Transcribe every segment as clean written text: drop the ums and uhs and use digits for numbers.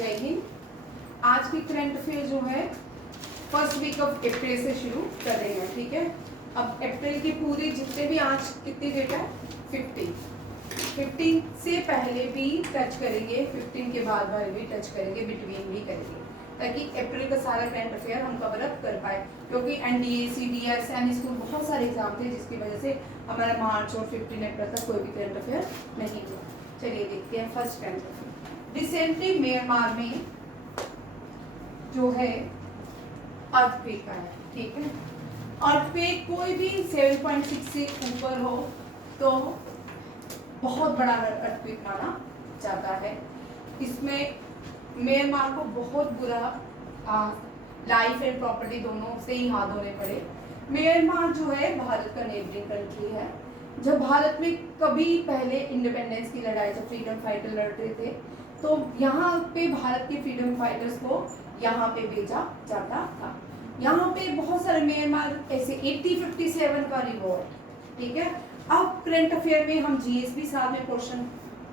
जय हिंद। आज की करंट अफेयर जो है फर्स्ट वीक ऑफ अप्रैल से शुरू कर रहे हैं, ठीक है। अब अप्रैल की पूरी जितने भी आज कितनी डेट है 15 से पहले भी टच करेंगे, 15 के बाद भी टच करेंगे, बिटवीन भी करेंगे, ताकि अप्रैल का सारा करंट अफेयर हम कवर अप कर पाए, क्योंकि एनडीए सीडीएस सैनिक स्कूल बहुत सारे एग्जाम थे जिसकी वजह से हमारा मार्च और 15 अप्रैल तक कोई भी करंट अफेयर नहीं हुआ। चलिए देखते हैं first current affair. Recently Myanmar में जो है अर्थक्वेक आया, ठीक है। अर्थक्वेक कोई भी 7.6 से ऊपर हो तो बहुत बड़ा अर्थक्वेक माना जाता है। इसमें म्यांमार को बहुत बुरा लाइफ एंड प्रॉपर्टी दोनों से ही हाथ धोने पड़े। म्यांमार जो है भारत का नेबरिंग कंट्री है। जब भारत में कभी पहले इंडिपेंडेंस की लड़ाई, जब फ्रीडम फाइटर लड़ रहे थे, तो यहाँ पे भारत के फ्रीडम फाइटर्स को यहाँ पे भेजा जाता था। यहाँ पे बहुत सारे म्यांमार ऐसे 8057 का रिवॉर्ड, ठीक है। अब करंट अफेयर में हम जीएसबी साथ में क्वेश्चन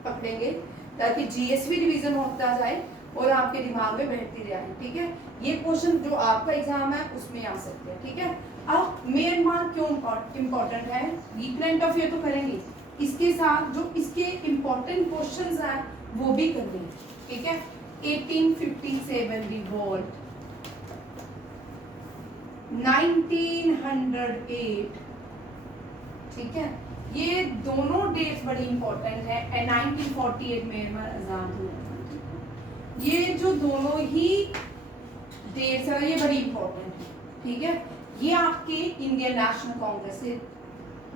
पकड़ेंगे, ताकि जीएसबी रिवीजन होता जाए और आपके दिमाग में बैठती जाए, ठीक है। ये क्वेश्चन जो आपका एग्जाम है उसमें आ सकते हैं, ठीक है। अब म्यांमार क्यों इम्पोर्टेंट है, ये करंट अफेयर तो करेंगे, इसके साथ जो इसके इम्पोर्टेंट क्वेश्चंस हैं वो भी करेंगे, ठीक है। 1857 रिवॉल्ट, 1908, ठीक है। ये दोनों डेट्स बड़ी इंपॉर्टेंट है। 1948 म्यांमार आजाद हुआ। ये जो दोनों ही डेट्स है ये बड़ी इंपॉर्टेंट है, ठीक है। ये आपके इंडियन नेशनल कांग्रेस से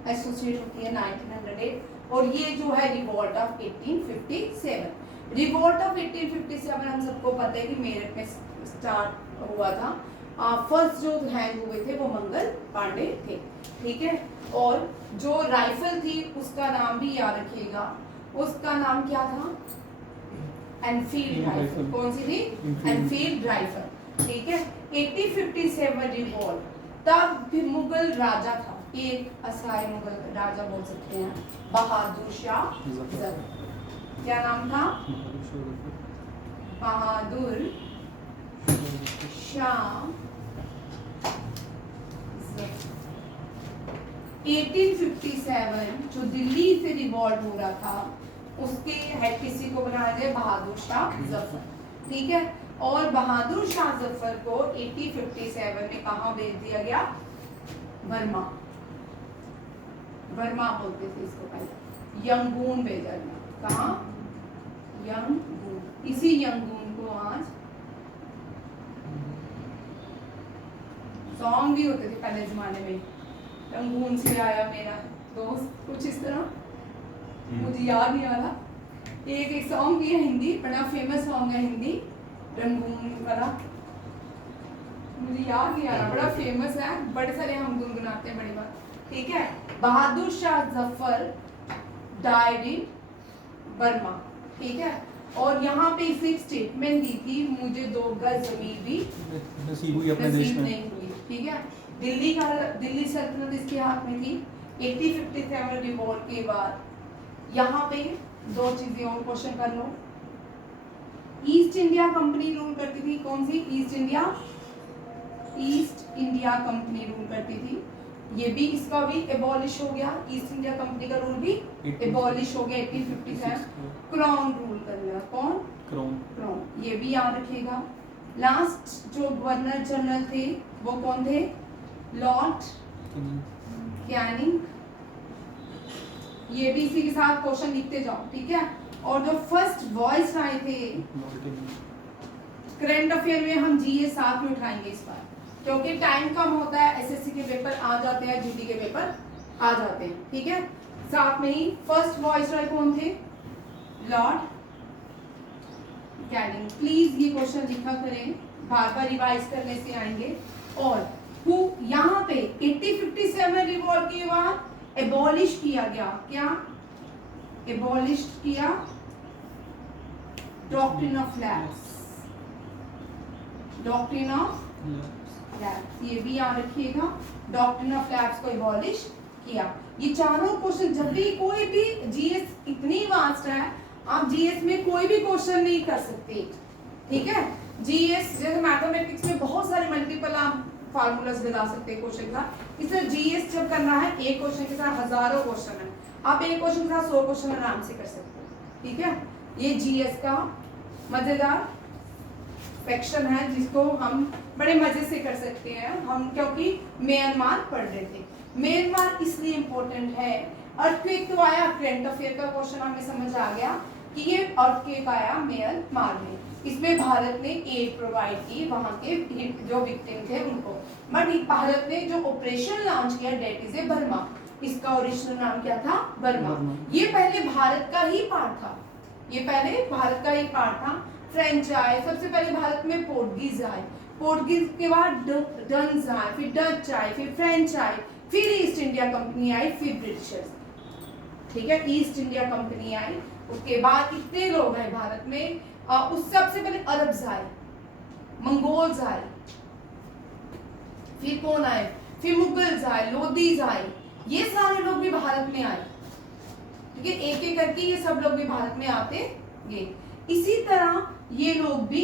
एसोसिएट होती है 1908, और ये जो है रिवॉल्ट ऑफ 1857। रिवॉल्ट ऑफ 1857 हम सबको पता है कि मेरठ में स्टार्ट हुआ था। फर्स्ट जो हैंग हुए थे वो मंगल पांडे थे, ठीक है। और जो राइफल थी उसका नाम भी याद रखिएगा, उसका नाम क्या था, एनफील्ड राइफल। कौन सी थी, एनफील्ड राइफल, ठीक है। 1857 रिवॉल्ट, तब भी मुगल राजा था, एक असहाय मुगल राजा बोल सकते हैं, बहादुर शाह जफर। क्या नाम था, बहादुर शाह 1857 जो दिल्ली से रिवॉल्ट हो रहा था, उसके हेड किसी को बनाया गया, बहादुर शाह जफर, ठीक है। और बहादुर शाह जफर को 1857 में कहाँ भेज दिया गया, बर्मा, बर्मा बोलते थे इसको पहले, यंगून भेजा गया। कहाँ, यंगून। इसी यंगून को आज सॉन्ग भी होते थे पहले जमाने में, रंगून से आया मेरा दोस्त, कुछ इस तरह, मुझे याद नहीं आ रहा। एक सॉन्ग भी है हिंदी, बड़ा फेमस सॉन्ग है हिंदी, रंगून वाला, मुझे याद नहीं आ रहा, बड़ा फेमस है, बड़े सारे हम गुनगुनाते हैं बड़ी बात, ठीक है। Bahadur Shah Zafar died in Burma, ठीक है। और यहाँ पे इसे एक स्टेटमेंट दी थी, मुझे 2 गज जमीन भी नसीब नहीं हुई, ठीक है। दिल्ली सल्तनत इसके हाथ में थी। 1857 रिवॉल्ट के बाद यहाँ पे 2 चीजें और क्वेश्चन कर लो। ईस्ट इंडिया कंपनी रूल करती थी, कौन सी, ईस्ट इंडिया कंपनी रूल करती थी। ये भी, इसका भी एबॉलिश हो गया, ईस्ट इंडिया कंपनी का रूल भी एबॉलिश हो गया 1857। क्राउन रूल कर लिया, कौन, क्राउन, ये भी याद रखिएगा। लास्ट जो गवर्नर जनरल थे वो कौन थे, लॉर्ड कैनिंग। ये भी इसी के साथ क्वेश्चन लिखते जाओ, ठीक है। और जो फर्स्ट वॉइस आए थे, करंट अफेयर में हम जीए साथ में उठाएंगे इस बार, क्योंकि टाइम कम होता है, एसएससी के पेपर आ जाते हैं, जीडी के पेपर आ जाते हैं, ठीक है। साथ में ही फर्स्ट वॉइस राय कौन थे, लॉर्ड कैनिंग। प्लीज ये क्वेश्चन लिखा करें, बार बार रिवाइज करने से आएंगे। और यहाँ पे 1857 रिवॉल्ट के बाद एबॉलिश किया गया, क्या एबॉलिश किया, doctrine of lapse, doctrine of lapse, ये भी याद रखिएगा, डॉक्ट्रिन ऑफ लैप्स को एबॉलिश किया। ये चारों क्वेश्चन, जब भी कोई भी जीएस इतनी वास्ट है, आप जीएस में कोई भी क्वेश्चन नहीं कर सकते, ठीक है। जीएस जैसे मैथमेटिक्स में बहुत सारे मल्टीपल आप फार्मूलाज लगा सकते हैं क्वेश्चन का, इसलिए जीएस जब करना है एक क्वेश्चन के साथ हजारों क्वेश्चन है, आप एक क्वेश्चन के साथ 100 क्वेश्चन आराम से कर सकते हो, ठीक है। ये जीएस का मजेदार सेक्शन है जिसको हम बड़े मजे से कर सकते हैं हम, क्योंकि म्यांमार पढ़ रहे थे। म्यांमार इसलिए इम्पोर्टेंट है, अर्थक्वेक तो आया, करंट अफेयर का क्वेश्चन हमें समझ आ गया कि ये अर्थक्वेक आया म्यांमार में, इसमें भारत ने एड प्रोवाइड की वहां के जो विक्टिम थे उनको। बट भारत ने जो ऑपरेशन लॉन्च किया डेट इज ए बर्मा, इसका ओरिजिनल नाम क्या था? बर्मा। ये पहले भारत का ही पार्ट था, ये पहले भारत का ही पार्ट था। फ्रेंच आए, सबसे पहले भारत में पोर्टुगीज आए, पोर्टुगीज के बाद डच आए, फिर डच आए, फिर फ्रेंच आए, फिर ईस्ट इंडिया कंपनी आई, फिर ब्रिटिशर्स, ठीक है। ईस्ट इंडिया कंपनी आई, उसके बाद इतने लोग हैं भारत में, उस सबसे पहले अरब्स आए, मंगोल्स आए, फिर कौन आए? फिर मुगल्स आए, लोदीज आए, ये सारे लोग भी भारत में आए, ठीक है। एक एक करके ये सब लोग भी भारत में आते गए। इसी तरह ये लोग भी,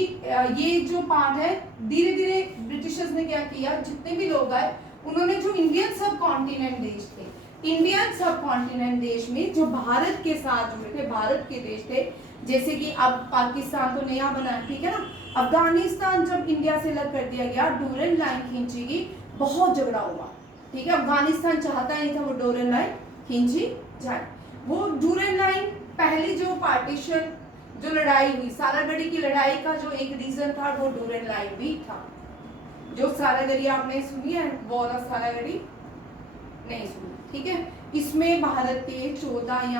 ये जो पार्ट है, धीरे धीरे ब्रिटिशर्स ने क्या किया, जितने भी लोग आए उन्होंने जो इंडियन सब कॉन्टिनेंट देश थे, इंडियन सब कॉन्टिनेंट देश में जो भारत के साथ जुड़े थे, भारत के देश थे, जैसे कि अब पाकिस्तान तो नया बना, ठीक है ना। अफगानिस्तान जब इंडिया से अलग कर दिया गया, डोरेंट लाइन खींची गई, बहुत झगड़ा हुआ, ठीक है। अफगानिस्तान चाहता नहीं था वो डोरेंट लाइन खींची जाए। वो डोरेंट लाइन पहली जो पार्टीशन, जो लड़ाई हुई, सारागढ़ी की लड़ाई का जो एक रीजन था वो डोरेंट लाइन भी था। जो सारागढ़ी आपने सुनी है, वॉर ऑफ सारागढ़ी नहीं सुनी, ठीक है। इसमें भारत के 14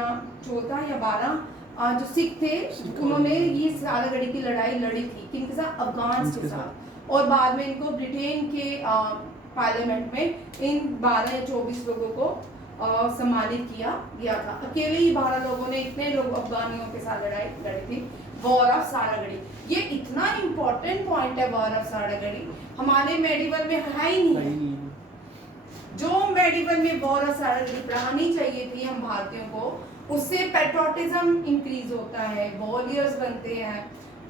या 12 जो सिख थे उन्होंने ये सारागढ़ी की लड़ाई लड़ी थी, किनके साथ? अफगान के साथ। और बाद में इनको ब्रिटेन के पार्लियामेंट में इन 12 या 24 लोगों को सम्मानित किया गया था। अकेले ही 12 लोगों ने इतने लोग अफगानियों के साथ लड़ाई लड़ी थी, वॉर ऑफ सारागढ़ी। ये इतना इम्पोर्टेंट पॉइंट है वॉर ऑफ सारागढ़ी, हमारे मेडिवल में है ही नहीं। जो मेडिवल में वॉर ऑफ सारागढ़ी पढ़ानी चाहिए थी हम भारतीयों को, उससे पेट्रोटिज्म इंक्रीज होता है, वॉरियर्स बनते हैं।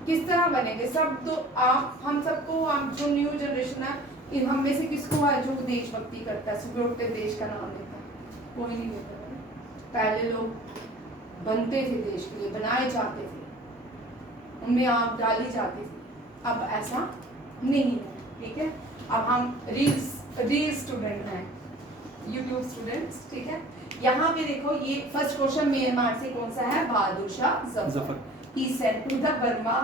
किस तरह बनेंगे? सब तो आप हम सबको, हम जो न्यू जनरेशन है, इन हम में से किसको है जो देशभक्ति करता है, सुबह उठते देश का नाम लेता है? कोई नहीं लेता। पहले लोग बनते थे देश के लिए, बनाए जाते थे, उनमें आग डाली जाती थी, अब ऐसा नहीं है, ठीक है। अब हम रील स्टूडेंट हैं, यूट्यूब स्टूडेंट्स, ठीक है। यहाँ पे देखो, ये फर्स्ट क्वेश्चन म्यांमार से कौन सा है? Bahadur Shah Zafar. He sent to the Burma,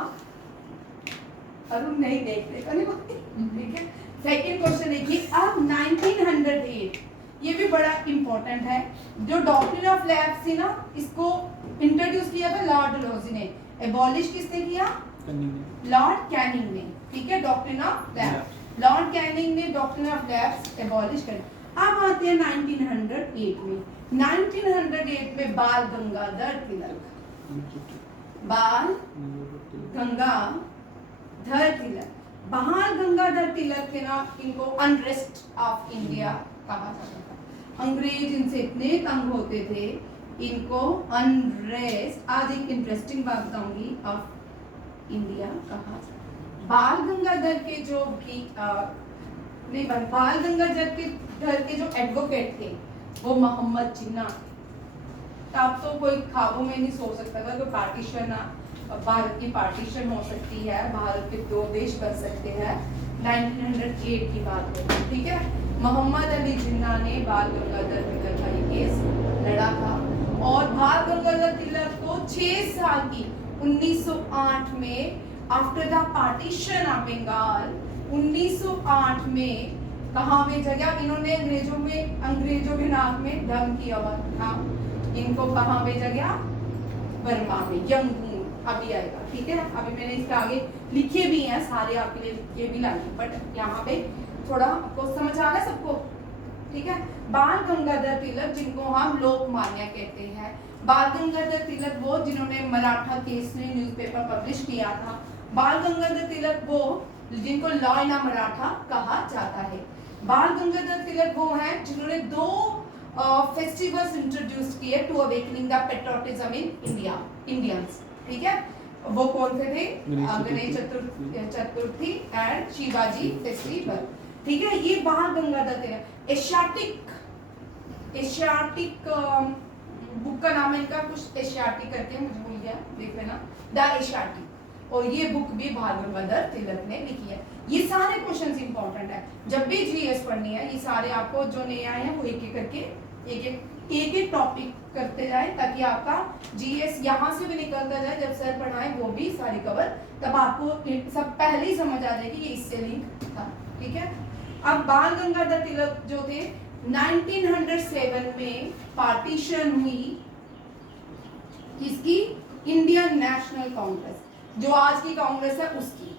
Arun नहीं देखते, ठीक है। सेकंड क्वेश्चन देखिए, अब 1908, ये भी बड़ा इंपॉर्टेंट है, जो डॉक्ट्रिन ऑफ लैब्स थी ना, इसको इंट्रोड्यूस किया था लॉर्ड डलहौजी ने। एबॉलिश किसने किया? लॉर्ड कैनिंग ने, ठीक है। Doctrine of labs, Lord Canning ने डॉक्ट्रिन ऑफ लैब्स एबॉलिश कर। अब आते हैं 1908 में। 1908 में बाल गंगाधर तिलक, बाल गंगाधर तिलक, बाल गंगाधर तिलक थे ना, इनको अनरेस्ट ऑफ इंडिया कहा जाता था। अंग्रेज इनसे इतने तंग होते थे, इनको अनरेस्ट, आज एक इंटरेस्टिंग बात बताऊंगी, ऑफ इंडिया कहा जाता। बाल गंगाधर के जो भी नहीं, बाल गंगाधर के जो एडवोकेट थे वो मोहम्मद जिन्ना। तब तो कोई ख्वाबों में नहीं सोच सकता था कि पार्टीशन, भारत की पार्टीशन हो सकती है, भारत के 2 देश बन सकते हैं। 1908 की बात है, ठीक है। मोहम्मद अली जिन्ना ने बाल गंगाधर तिलक का ये केस लड़ा था, और बाल गंगाधर तिलक को 6 साल की 1908 में, after the partition of Bengal, 1908 में कहाँ में जगह, इन्होंने अंग्रेजों के नाम में दंग किया हुआ था, इनको कहाँ भेजा गया? बर्मा में, यंगून, अभी आएगा, ठीक है। अभी मैंने इसके आगे लिखे भी हैं, सारे आपके लिए लिखे भी लाए, बट यहाँ पे थोड़ा आपको समझ आ रहा है सबको, ठीक है। बाल गंगाधर तिलक, जिनको हम लोकमान्य कहते हैं, बाल गंगाधर तिलक वो जिन्होंने मराठा केसरी न्यूज़पेपर पब्लिश किया था। बाल गंगाधर तिलक वो जिनको लॉ इन मराठा कहा जाता है। बाल गंगाधर तिलक वो हैं जिन्होंने 2 फेस्टिवल्स इंट्रोड्यूस किए to awakening the patriotism in India, Indians, ठीक है। वो कौन से थे? Ganesh Chaturthi and Shivaji festival. ठीक है, ये बाल गंगाधर तिलक एशियाटिक बुक का नाम है इनका कुछ एशियाटिक करके, मुझे भूल गया, देख लेना, द एशियाटिक। और ये बुक भी बाल गंगाधर तिलक ने लिखी है। ये सारे क्वेश्चंस इंपॉर्टेंट है, जब भी जीएस पढ़नी है ये सारे आपको जो नए आए हैं वो एक एक करके एक टॉपिक करते जाए, ताकि आपका जीएस यहाँ से भी निकलता जाए, जब सर पढ़ाए वो भी सारी कवर, तब आपको सब पहले ही समझ आ जाएगी कि इससे लिंक था। ठीक है, अब बाल गंगाधर तिलक जो थे 1907 में पार्टीशन हुई किसकी? इंडियन नेशनल कांग्रेस, जो आज की कांग्रेस है उसकी।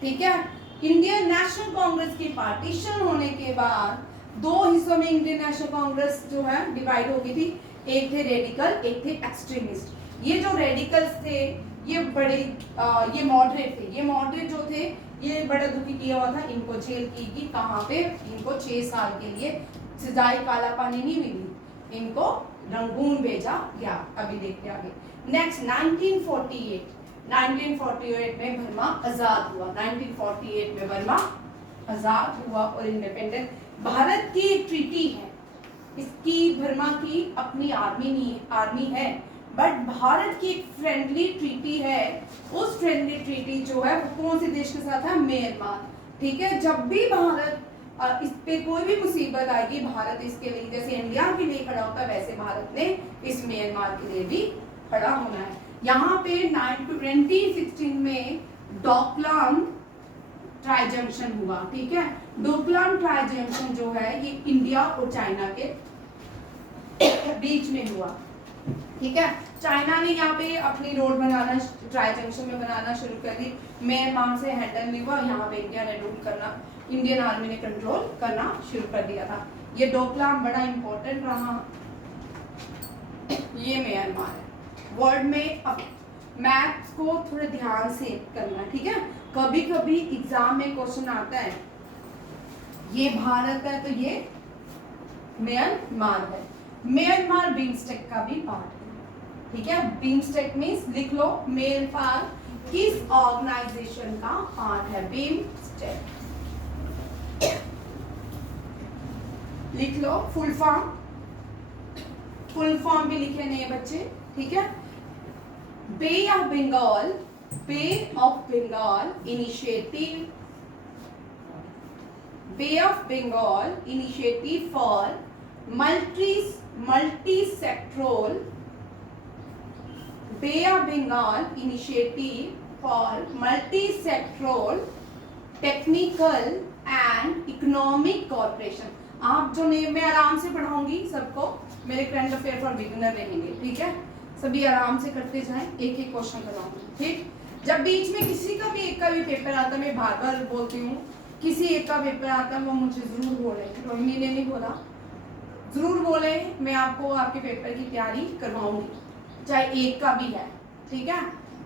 ठीक है, इंडियन नेशनल कांग्रेस की पार्टीशन होने के बाद दो हिस्सों में इंडियन नेशनल कांग्रेस जो है डिवाइड हो गई थी, एक थे रेडिकल, एक थे एक्सट्रीमिस्ट। ये जो रेडिकल्स थे ये बड़े ये मॉडरेट थे, ये मॉडरेट जो थे ये बड़ा दुखी किया हुआ था, इनको जेल की गई, कहाँ पे? इनको 6 साल के लिए सजाए काला पानी नहीं मिली, इनको रंगून भेजा गया। अभी देखते आगे। नेक्स्ट 1948 में बर्मा आजाद हुआ, 1948 में बर्मा आजाद हुआ और इंडिपेंडेंट। भारत की एक ट्रीटी है, इसकी बर्मा की अपनी आर्मी है, बट भारत की एक फ्रेंडली ट्रीटी है। उस फ्रेंडली ट्रीटी जो है वो कौन से देश के साथ है? म्यांमार। ठीक है, जब भी भारत इस पे कोई भी मुसीबत आएगी, भारत इसके लिए, जैसे इंडिया के लिए खड़ा होता है, वैसे भारत ने इस म्यांमार के लिए भी खड़ा होना है। यहाँ पे 2016 में डोकलाम ट्राई जंक्शन हुआ। ठीक है, डोकलाम ट्राई जंक्शन जो है ये इंडिया और चाइना के बीच में हुआ। ठीक है, चाइना ने यहाँ पे अपनी रोड बनाना, ट्राई जंक्शन में बनाना शुरू कर दी, म्यांमार से हैंडल नहीं हुआ, यहाँ पे इंडिया ने रूल करना, इंडियन आर्मी ने कंट्रोल करना शुरू कर दिया था। ये डोकलाम बड़ा इंपॉर्टेंट रहा। ये म्यांमार है। वर्ल्ड में अब मैथ्स को थोड़े ध्यान से करना, ठीक है, कभी कभी एग्जाम में क्वेश्चन आता है, ये भारत है तो ये म्यांमार है, म्यांमार बिमस्टेक का भी पार्ट है। ठीक है, बिमस्टेक मींस लिख लो, म्यांमार किस ऑर्गेनाइजेशन का पार्ट है? बिमस्टेक लिख लो, फुल फॉर्म भी लिखे नहीं बच्चे। ठीक है, bay of Bengal initiative for multi sectoral bay of Bengal initiative for multi sectoral technical and economic corporation. आप जो नहीं, मैं आराम से पढ़ाऊंगी सबको, मेरे करंट अफेयर फॉर बिगिनर रहेंगे। ठीक है, सभी आराम से करते जाएं, एक एक क्वेश्चन कराऊंगी। ठीक, जब बीच में किसी का भी एक का भी पेपर आता, मैं बार बार बोलती हूँ, किसी एक का पेपर आता है वो मुझे जरूर बोले, रोहिणी ने नहीं बोला, जरूर बोले, मैं आपको आपके पेपर की तैयारी करवाऊंगी, चाहे एक का भी है। ठीक है,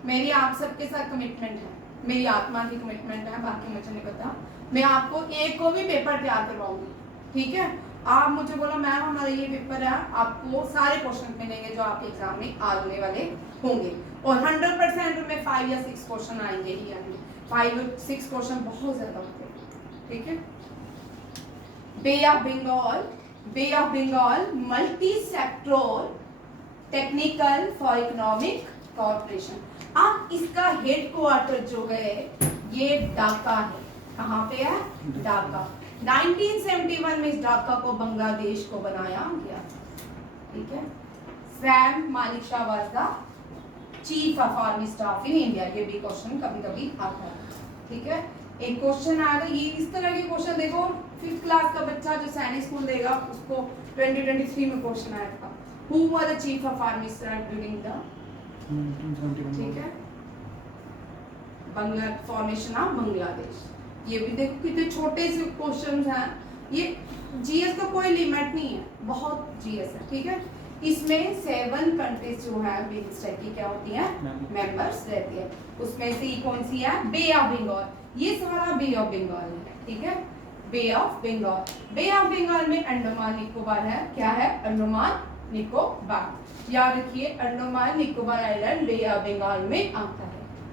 मेरी आप सबके साथ कमिटमेंट है, मेरी आत्मा की कमिटमेंट है, बाकी मुझे नहीं पता, मैं आपको एक को भी पेपर तैयार करवाऊंगी। ठीक है, आप मुझे बोलो मैम हमारा ये पेपर है, आपको सारे क्वेश्चन मिलेंगे जो आपके एग्जाम में आने वाले होंगे, और 100% में 5 या 6 क्वेश्चन आएंगे ही आएंगे, 5 और 6 क्वेश्चन बहुत ज्यादा होते हैं। ठीक है, bay of Bengal multi sectoral technical for economic corporation. अब इसका हेडक्वार्टर जो है ये ढाका है। कहाँ पे है? ढाका। 1971 में इस ढाका को बांग्लादेश को बनाया गया। ठीक है, सैम मालिक Shah was the chief of army staff in India. ये भी क्वेश्चन कभी कभी आता है। ठीक है, एक क्वेश्चन आएगा, ये इस तरह के क्वेश्चन देखो, 5th क्लास का बच्चा जो सैनिक स्कूल देगा उसको 2023 में क्वेश्चन आया था, who was the chief of army staff during the, ठीक है, बांग्ला फॉर्मेशन ऑफ बांग्लादेश। ये भी देखो कितने छोटे से क्वेश्चंस हैं, ये जीएस का कोई लिमिट नहीं है, बहुत जीएस है। ठीक है, इसमें 7 कंट्रीज जो है बिमस्टेक की क्या होती है? मेंबर्स रहती है। उसमें से कौन सी है? Bay of Bengal. ये सारा बे ऑफ बंगाल है। ठीक है, बे ऑफ बंगाल में अंडमान निकोबार है। क्या है? अंडमान निकोबार। याद रखिए, Andaman Nicobar island bay of Bengal में आता है।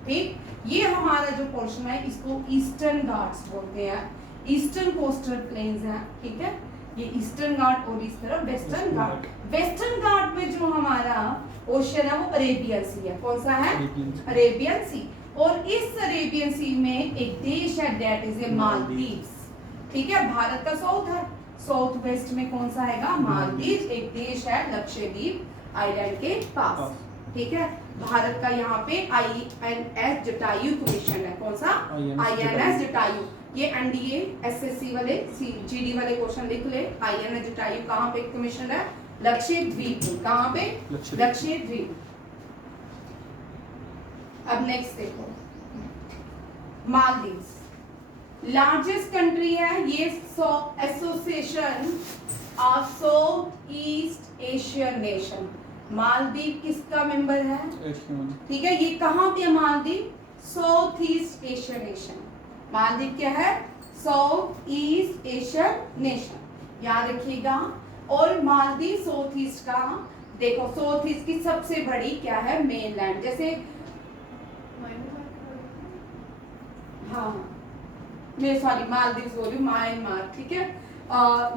ठीक, ये हमारा जो पोर्शन है इसको ईस्टर्न घाट्स बोलते हैं, ईस्टर्न कोस्टल प्लेन्स हैं, ठीक है, ये ईस्टर्न घाट और इस तरफ वेस्टर्न घाट। वेस्टर्न घाट में जो हमारा ओशन है वो अरेबियन सी है। कौन सा है? अरेबियन सी। और इस अरेबियन सी में एक देश है दैट इज ए मालदीव्स, ठीक है, भारत का साउथ है, साउथ वेस्ट में कौन सा है? मालदीव, एक देश है लक्षद्वीप आइलैंड के पास, ठीक है। भारत का यहाँ पे INS जटायु कमीशन है। कौन सा? INS जटायु। ये एनडीए SSC वाले GD वाले क्वेश्चन लिख ले। INS जटायु कहाँ पे कमीशन है? लक्षद्वीप। कहाँ पे? लक्षद्वीप। अब नेक्स्ट देखो, मालदीव्स लार्जेस्ट कंट्री है, ये association of south east Asian nation. Maldives किसका मेंबर है? ठीक है, ये कहाँ पे है Maldives? South east Asian nation. Maldives क्या है? साउथ ईस्ट एशियन नेशन, याद रखिएगा। और मालदीव साउथ ईस्ट का, देखो साउथ ईस्ट की सबसे बड़ी क्या है? मेनलैंड। जैसे हाँ मैं सॉरी मालदीव बोली, म्यांमार, ठीक है,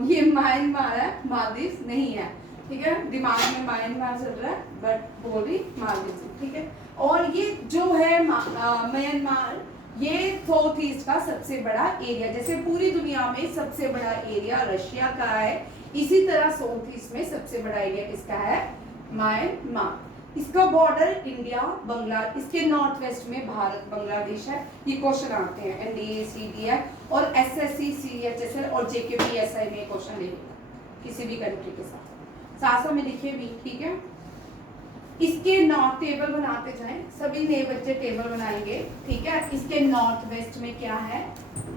ये म्यांमार है, मालदीव नहीं है, ठीक है, दिमाग में म्यांमार चल रहा है बट बोल रही मालदीव, ठीक है। और ये जो है म्यांमार, ये साउथ ईस्ट का सबसे बड़ा एरिया, जैसे पूरी दुनिया में सबसे बड़ा एरिया रशिया का है, इसी तरह साउथ ईस्ट में सबसे बड़ा एरिया किसका है? म्यांमार। इसका बॉर्डर इंडिया बांग्लादेश, इसके नॉर्थ वेस्ट में भारत बांग्लादेश है। ये क्वेश्चन आते हैं NDA CDF और SSC CHSL और JKPSI में क्वेश्चन लेगा किसी भी कंट्री के साथ में लिखिए भी, ठीक है। इसके नॉर्थ टेबल बनाते जाएं, सभी नए बच्चे टेबल बनाएंगे, ठीक है। इसके नॉर्थ वेस्ट में क्या है,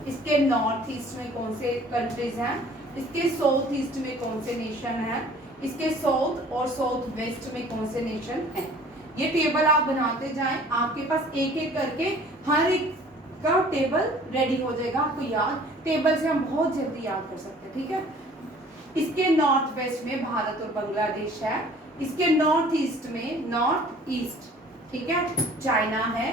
इसके नॉर्थ ईस्ट में कौन से कंट्रीज हैं, इसके साउथ ईस्ट में कौन से नेशन हैं, इसके साउथ और साउथ वेस्ट में कौन से नेशन हैं। ये टेबल आप बनाते जाएं, आपके पास एक एक करके हर एक का टेबल रेडी हो जाएगा, आपको याद, टेबल से हम बहुत जल्दी याद कर सकते हैं, ठीक है। इसके नॉर्थ वेस्ट में भारत और बांग्लादेश है, इसके नॉर्थ ईस्ट में नॉर्थ ईस्ट, ठीक है, चाइना है,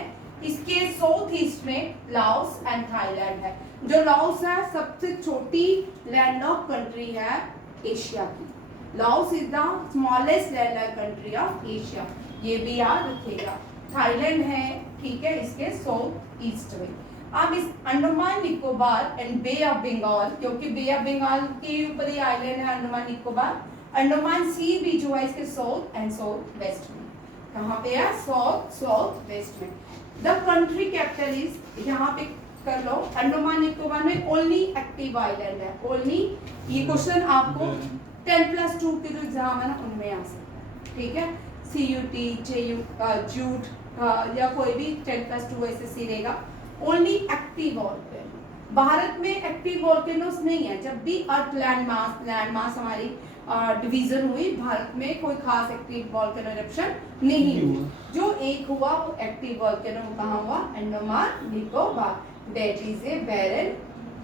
इसके साउथ ईस्ट में लाओस एंड थाईलैंड है। जो लाओस है सबसे छोटी लैंड ऑफ कंट्री है एशिया की, Laos is the smallest land country of Asia, ये भी याद रखिएगा। थाईलैंड है, ठीक है, इसके साउथ ईस्ट में। अब इस Andaman Nicobar and bay of Bengal, क्योंकि बे ऑफ बंगाल के ऊपर ही आइलैंड है अंडमान निकोबार, अंडमान सी भी जो है इसके साउथ एंड साउथ वेस्ट में। कहाँ पे है? साउथ वेस्ट में। द कंट्री कैपिटल इज, यहाँ पे कर लो, अंडमान निकोबार में ओनली एक्टिव आइलैंड है, ओनली। ये क्वेश्चन आपको 10+2 के जो एग्जाम है ना उनमें आ सकता है, ठीक है। CUT, जूट या कोई भी 10+2 SSC रहेगा, ओनली एक्टिव वॉल्केनो। भारत में एक्टिव वॉल्केनोस नहीं है। जब भी अर्थ लैंड मास हमारी डिवीजन हुई, भारत में कोई खास एक्टिव वॉल्केनो इरप्शन नहीं हुआ। जो एक हुआ वो एक्टिव वॉल्केनो कहाँ हुआ? Andaman Nicobar, that is a Barren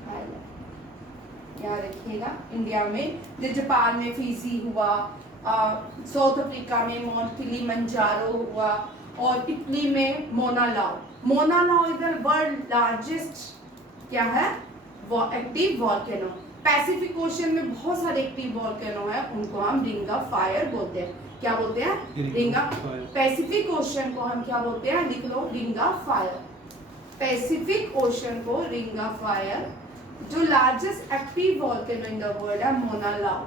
Island, याद रखिएगा। इंडिया में जापान में फिजी हुआ, साउथ अफ्रीका में माउंट किलिमंजारो हुआ, और इटली में मोना लाओ। मोना लाओ इज द वर्ल्ड लार्जेस्ट क्या है? वो एक्टिव वॉल्केनो। पैसिफिक ओशन में बहुत सारे एक्टिव वॉल्केनो है, उनको हम रिंग ऑफ फायर बोलते हैं। क्या बोलते हैं? Ring of fire. Pacific Ocean को हम क्या बोलते हैं? लिख लो, ring of fire. Pacific Ocean को रिंग ऑफ फायर। जो largest active volcano in the world है मोना लाओ,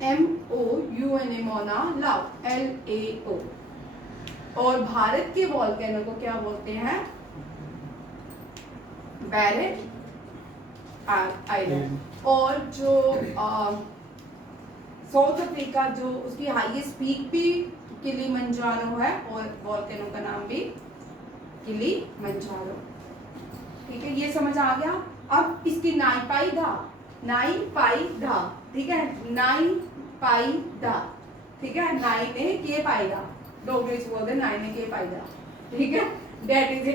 MOUNA मोना लाओ, LAO। और भारत के वॉल्केनो को क्या बोलते हैं? बैरन आइलैंड। और जो साउथ अफ्रीका जो उसकी हाईएस्ट पीक भी किलिमंजारो है, और वॉल्केनो का नाम भी किलिमंजारो, ठीक है। ये समझ आ गया। अब इसकी नाई पाई धा, ठीक है, नाई पाई धा, ठीक है, नाई ने के पाएगा, डोगरी से बोलते नाई ने के पाएगा, ठीक है। दैट इज ए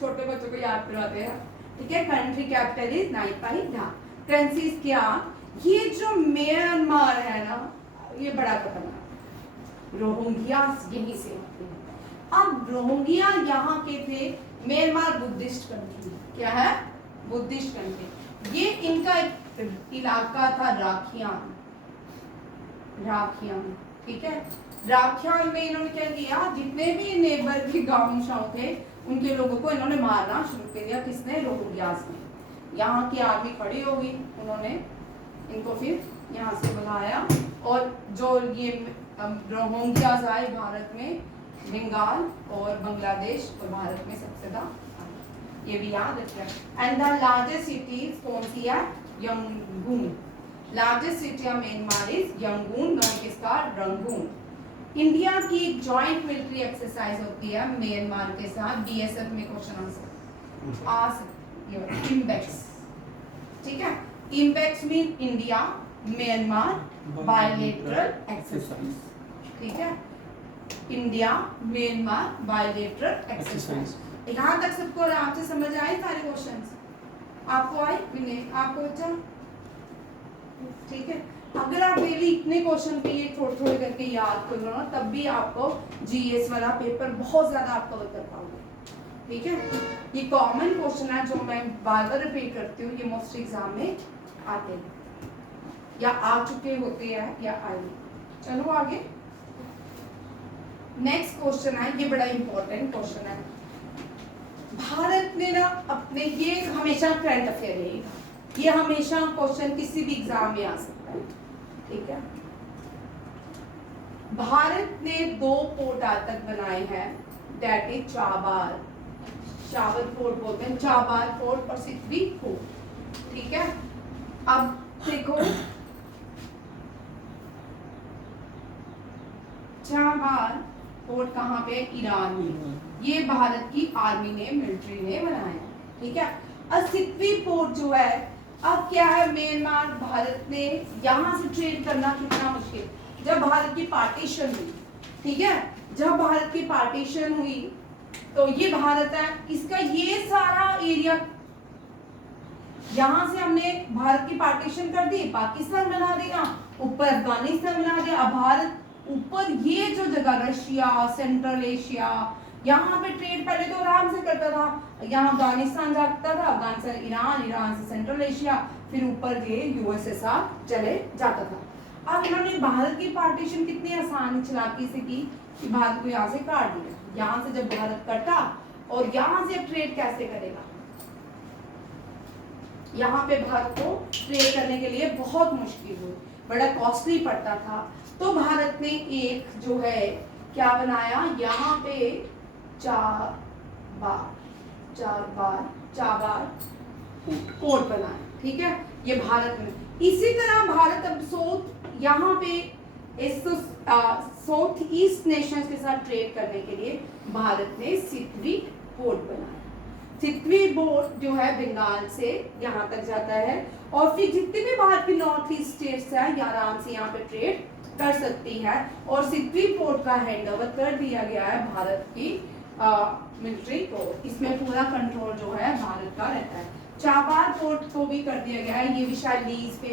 छोटे बच्चों को याद करवाते हैं, ठीक है। कंट्री कैपिटल इज नाई पाई धा। करेंसीज क्या? ये जो म्यांमार है ना, ये बड़ा खतरनाक, रोहिंग्यास यहीं से होते हैं। अब रोहिंग्या यहाँ के थे म्यांमार बुद्धिस्ट कंट्री, क्या है बुद्धिस्ट कंट्री। ये इनका इलाका था राखियान, राखियान ठीक है। राखियान में इन्होंने क्या किया, जितने भी नेबर के गांव शाव थे उनके लोगों को इन्होंने मारना शुरू कर दिया। किसने, रोहिंग्यास ने। यहाँ की आर्मी खड़ी होगी, उन्होंने इनको फिर यहाँ से बुलाया और जो ये रोहिंग्यास आए भारत में, बंगाल और बांग्लादेश और भारत में सबसे ज्यादा, ये भी याद रखना। एंड द लार्जेस्ट सिटी कौन सी है, Yangon. Largest city of Myanmar is Yangon, किसका, रंगून। इंडिया की एक जॉइंट मिलिट्री एक्सरसाइज होती है म्यांमार के साथ, बीएसएफ में क्वेश्चन आ सकती है, इम्बेक्स ठीक है। IMBEX mean India Myanmar bilateral exercise, ठीक है। India Myanmar bilateral exercise. यहाँ तक सबको आराम से समझ आए सारे क्वेश्चंस? आपको आए विनय, आपको अच्छा ठीक है। अगर आप डेली इतने क्वेश्चन पे ये थोड़े थोड़े करके याद करो ना, तब भी आपको जीएस वाला पेपर बहुत ज्यादा आपको कर पाओगे, ठीक है। ये कॉमन क्वेश्चन है जो मैं बार बार रिपीट करती हूँ, ये मोस्ट एग्जाम में आते हैं या आ चुके होते हैं या आए। चलो आगे, नेक्स्ट क्वेश्चन है, ये बड़ा इंपॉर्टेंट क्वेश्चन है। भारत ने ना अपने, ये हमेशा करंट अफेयर रहेगा, ये हमेशा क्वेश्चन किसी भी एग्जाम में आ सकता है, ठीक है। भारत ने 2 पोर्ट आज तक बनाए हैं, दैट इज चाबार, चावल पोर्ट बोलते हैं, चाबार पोर्ट और सिकवी पोर्ट, ठीक है। अब देखो चाबार पोर्ट कहाँ पे, ईरान में। ये भारत की आर्मी ने, मिलिट्री ने बनाया, ठीक है। और सिकवी पोर्ट जो है, अब क्या है, म्यांमार, भारत ने यहाँ से ट्रेड करना कितना मुश्किल, जब भारत की पार्टीशन हुई, ठीक है। जब भारत की पार्टीशन हुई तो ये भारत है, इसका ये सारा एरिया, यहाँ से हमने भारत की पार्टीशन कर दी, पाकिस्तान बना दिया, ऊपर अफगानिस्तान बना दिया। अब भारत ऊपर ये जो जगह, रशिया, सेंट्रल एशिया, यहाँ पे ट्रेड पहले तो आराम से करता था, यहाँ अफगानिस्तान जाता था, अफगानिस्तान ईरान, ईरान से सेंट्रल एशिया, फिर ऊपर ये यूएसएसआर चले जाता था। अब इन्होंने भारत की पार्टीशन कितनी आसानी चालाकी से की कि भारत को यहाँ से काट दिया। यहाँ से जब भारत कटा और यहाँ से ट्रेड कैसे करेगा, यहाँ पे भारत को ट्रेड करने के लिए बहुत मुश्किल हुई, बड़ा कॉस्टली पड़ता था। तो भारत ने एक जो है क्या बनाया, यहाँ पे चाबार पोर्ट बनाया, ठीक है। ये भारत में, इसी तरह भारत अब साउथ, यहाँ पे साउथ ईस्ट नेशंस के साथ ट्रेड करने के लिए भारत ने सिकवी पोर्ट बनाया। सिकवी पोर्ट जो है बंगाल से यहाँ तक जाता है और फिर जितने भी भारत की नॉर्थ ईस्ट स्टेट्स है आराम से यहाँ पे ट्रेड कर सकती है। और सिकवी पोर्ट का हैंडओवर कर दिया गया है भारत की मिलिट्री को, इसमें पूरा कंट्रोल जो है भारत का रहता है। चाबार पोर्ट को भी कर दिया गया है, ये भी शायद लीज पे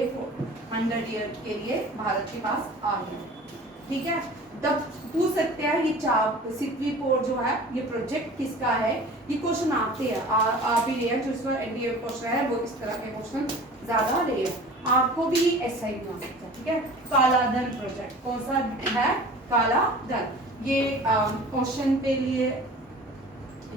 100 ईयर के लिए भारत के पास आ गया, ठीक है। तब पूछ सकते हैं ये सिकवी पोर्ट जो है ये प्रोजेक्ट किसका है, ये क्वेश्चन आते हैं आ भी रहे हैं, जो इसका एनडीए क्वेश्चन है वो इस तरह के क्वेश्चन ज्यादा रहे हैं, आपको भी ऐसा ही बना सकता है, ठीक है। काला धन प्रोजेक्ट कौन सा है, काला धन, ये क्वेश्चन के लिए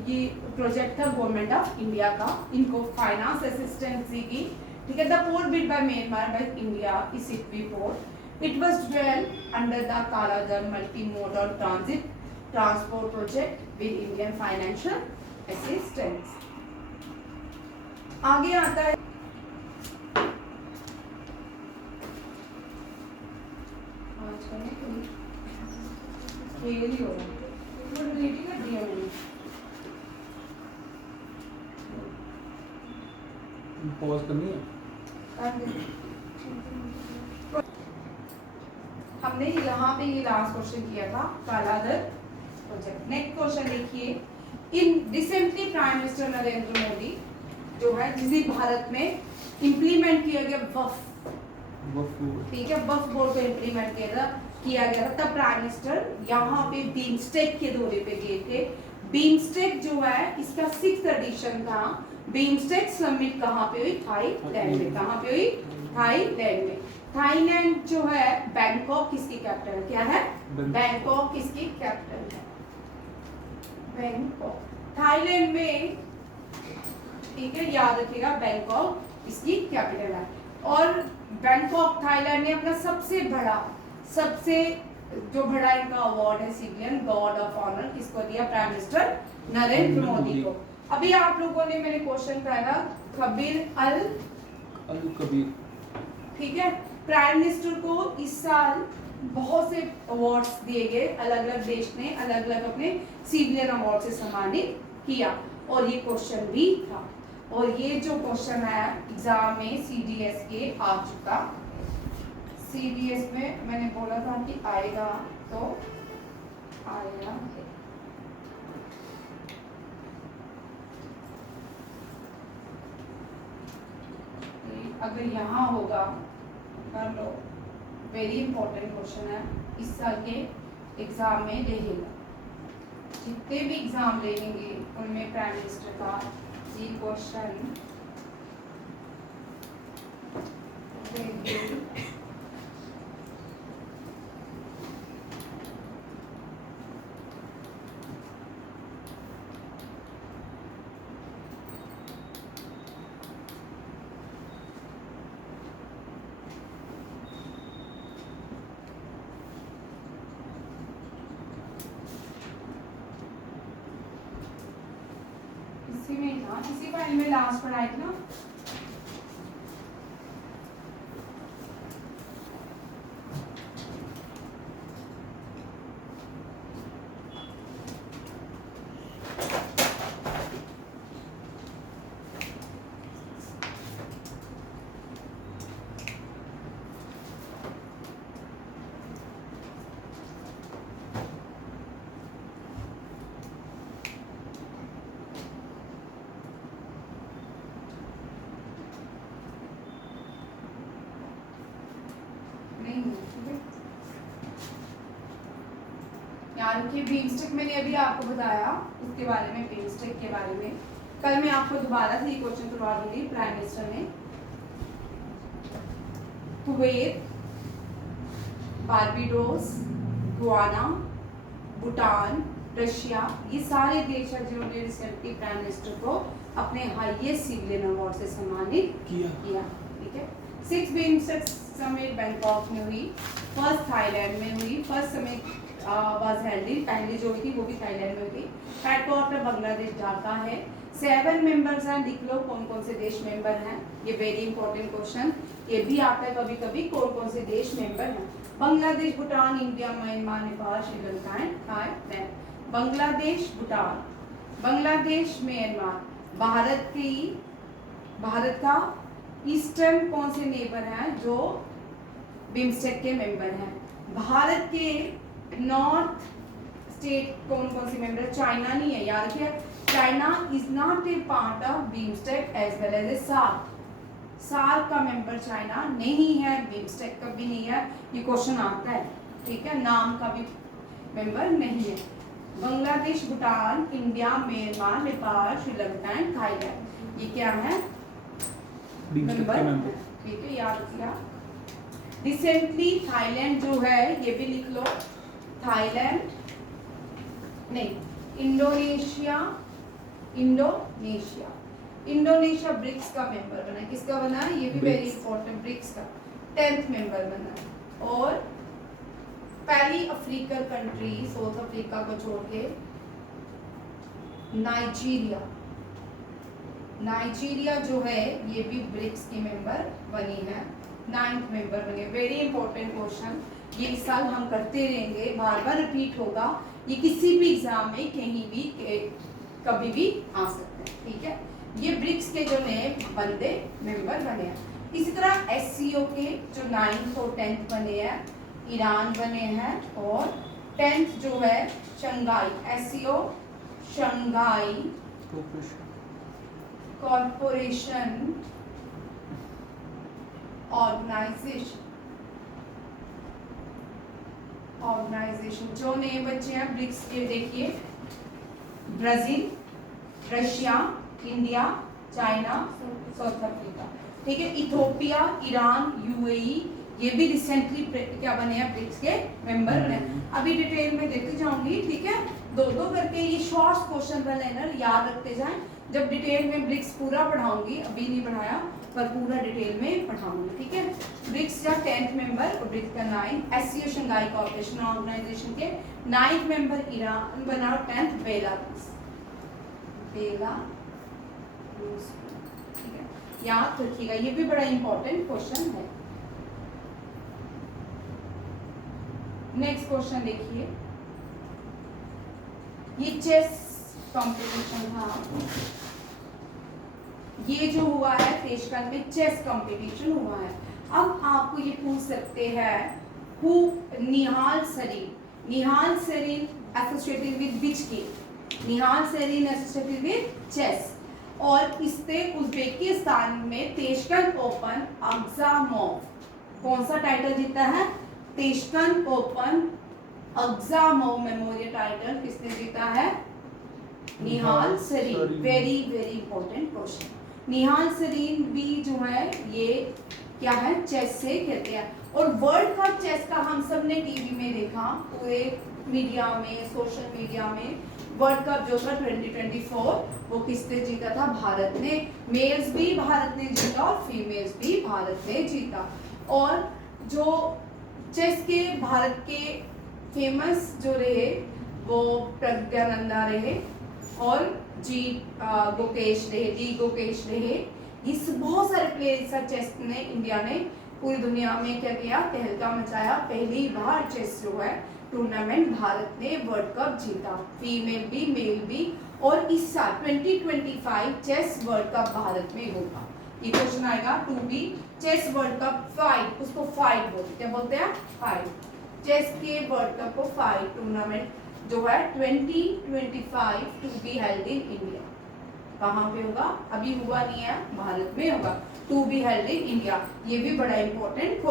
ये प्रोजेक्ट था गवर्नमेंट ऑफ इंडिया का, इनको फाइनेंस असिस्टेंसी की, ठीक है। The port build by Myanmar by India is Sittwe port, it was developed under the Kala Dhan multimodal transport project with Indian financial assistance। आगे आता है पॉज करनी है। हमने यहाँ पे ये लास्ट क्वेश्चन किया था काला धन प्रोजेक्ट। नेक्स्ट क्वेश्चन देखिए, in recently prime minister Narendra Modi जो है जिसे भारत में इंप्लीमेंट किया गया वक्फ, ठीक है, वक्फ बोर्ड को इंप्लीमेंट किया था। किया गया था, तब प्राइम मिनिस्टर यहाँ पे बीमस्टेक के दौरे पे गए थे। बीमस्टेक जो है इसका 6th एडिशन था। बीमस्टेक समिट कहाँ पे हुई? थाईलैंड में। कहाँ पे हुई? थाईलैंड में। थाईलैंड जो है, बैंकॉक किसकी कैपिटल है? क्या है? बैंकॉक किसकी कैपिटल है? बैंकॉक। थाईलैंड में, ठीक है, याद रखिएगा, बैंकॉक इसकी कैपिटल है। और बैंकॉक थाईलैंड ने अपना सबसे जो बड़ा इनका अवार्ड है सिविलियन गॉर्ड ऑफ ऑनर किसको दिया? प्राइम मिनिस्टर नरेंद्र मोदी को। अभी आप लोगों ने, मैंने क्वेश्चन कहा खबीर अल कबीर, ठीक है, प्राइम मिनिस्टर को इस साल बहुत से अवार्ड्स दिए गए, अलग अलग देश ने अलग अलग अपने सिविलियन अवार्ड से सम्मानित किया, और ये क्वेश्चन भी था। और ये जो क्वेश्चन है एग्जाम में सीडीएस के आ चुका। सीडीएस में मैंने बोला था कि आएगा, तो आया है। अगर यहाँ होगा, कर लो, वेरी इंपॉर्टेंट क्वेश्चन है, इस साल के एग्जाम में रहेगा। जितने भी एग्जाम लेंगे उनमें प्राइम मिनिस्टर का ये क्वेश्चन इसी में था, इसी फाइल में लास्ट पढ़ाई थी ना। यार कि बीमस्टिक मैंने अभी आपको बताया, उसके बारे में, बीमस्टिक के बारे में कल मैं आपको दोबारा से ये क्वेश्चन करवा दूंगी। प्राइम मिनिस्टर ने Kuwait, Barbados, Guyana, Bhutan, Russia, ये सारे देश हैं जिन्होंने रिसेंटली प्राइम मिनिस्टर को अपने हाईएस्ट सिविलियन अवार्ड से सम्मानित किया। ठीक है, 6 बीमस्टिक समिट बैंकॉक में हुई, फर्स्ट थाईलैंड में हुई, फर्स्ट समिट वाज हेल्ड, पहली जो हुई थी वो भी थाईलैंड में हुई। हेडक्वार्टर बांग्लादेश ढाका है। 7 मेंबर्स हैं, लिख लो कौन कौन से देश मेंबर हैं, ये वेरी इंपॉर्टेंट क्वेश्चन, ये भी आता है कभी कभी, कौन कौन से देश मेंबर हैं। Bangladesh, Bhutan, India, Myanmar, Nepal, Sri Lanka and Thailand. Bangladesh, Bhutan, Bangladesh, Myanmar, Bharat का ईस्टर्न कौन से नेबर हैं जो बिम्स्टेक के मेंबर हैं। भारत के नॉर्थ स्टेट कौन कौन से मेंबर? चाइना नहीं है, याद रखिए, China is not a part of BIMSTEC as well as a SAARC. SAARC का मेंबर चाइना नहीं है, बिम्स्टेक का भी नहीं है, ये क्वेश्चन आता है, ठीक है, नाम का भी मेंबर नहीं है। Bangladesh, Bhutan, India, Myanmar, Nepal, Sri Lanka and Thailand, ये क्या है? मेंबर, ठीक है, याद रखिएगा। रिसेंटली थाईलैंड जो है, ये भी लिख लो, थाईलैंड नहीं, इंडोनेशिया ब्रिक्स का मेंबर बना है। किसका बना है? ये भी वेरी इंपॉर्टेंट, ब्रिक्स का 10th मेंबर बना है। और पहली अफ्रीकन कंट्री, साउथ अफ्रीका को छोड़ के, नाइजीरिया जो है, ये भी ब्रिक्स की मेंबर बनी है, 9th मेंबर बने। वेरी इंपॉर्टेंट क्वेश्चन, ये इस साल हम करते रहेंगे, बार बार रिपीट होगा, ये किसी भी एग्जाम में कहीं भी कभी भी आ सकते हैं, ठीक है। ये ब्रिक्स के जो नए बंदे मेंबर बने हैं। इसी तरह SCO के जो 9th और 10th बने हैं, ईरान बने हैं, और 10th जो है Shanghai, SCO Shanghai corporation organisation, organisation जो नए बच्चे हैं ब्रिक्स के देखिए, Brazil, Russia, India, China, South Africa, ठीक है। इथोपिया, ईरान, यूएई, ये भी रिसेंटली क्या बने हैं, ब्रिक्स के मेंबर बने। अभी डिटेल में देखते जाऊंगी, ठीक है। दो दो करके ये शॉर्ट क्वेश्चन का लेनर याद रखते जाएं। जब डिटेल में ब्रिक्स पूरा पढ़ाऊंगी, अभी नहीं पढ़ाया पर पूरा डिटेल में पढ़ाऊंगी, ठीक है। ब्रिक्स का 10th मेंबर और ब्रिक्स का 9, एससीओ शंघाई कोऑपरेशन ऑर्गेनाइजेशन के 9th मेंबर ईरान बना, 10th बेलारूस, ठीक है, याद रखिएगा, ये भी बड़ा इंपॉर्टेंट क्वेश्चन है। नेक्स्ट क्वेश्चन देखिए, ये चेस कंपटीशन था, ये जो हुआ है तेशकंद में चेस कंपटीशन हुआ है। अब आपको ये पूछ सकते हैं who Nihal Sarin associated with which game, Nihal Sarin associated with chess, और इससे उज्बेकिस्तान में तेशकंद ओपन अग्जामोव कौन सा टाइटल जीता है, Tashkent open Agzamov memorial title किसने जीता है, Nihal Sarin. Very very important question. Nihal Sarin भी जो है ये क्या है, चेस से खेलते हैं। और वर्ल्ड कप चेस का हम सब ने टीवी में देखा, पूरे मीडिया में, सोशल मीडिया में, वर्ल्ड कप जो था 2024 वो किसने जीता था, भारत ने। मेल्स भी भारत ने जीता और फीमेल्स भी भारत ने जीता। और जो चेस के भारत के फेमस जो रहे वो प्रज्ञानंदा रहे और डी गुकेश रहे। इस बहुत सारे प्लेयर्स चेस ने, इंडिया ने पूरी दुनिया में क्या किया, तहलका मचाया। पहली बार चेस जो है टूर्नामेंट भारत ने वर्ल्ड कप जीता, फीमेल भी मेल भी। और इस साल 2025 चेस वर्ल्ड कप भारत में होगा। ये क्वेश्चन आएगा 2B chess world cup FIDE, उसको फाइट बोलते, क्या बोलते हैं, फाइट। चेस के वर्ल्ड कप को फाइट टूर्नामेंट जो है 2025 to be held in India. कहाँ पे होगा, अभी हुआ नहीं है, भारत में होगा, to be held in India. ये भी बड़ा इंपॉर्टेंट।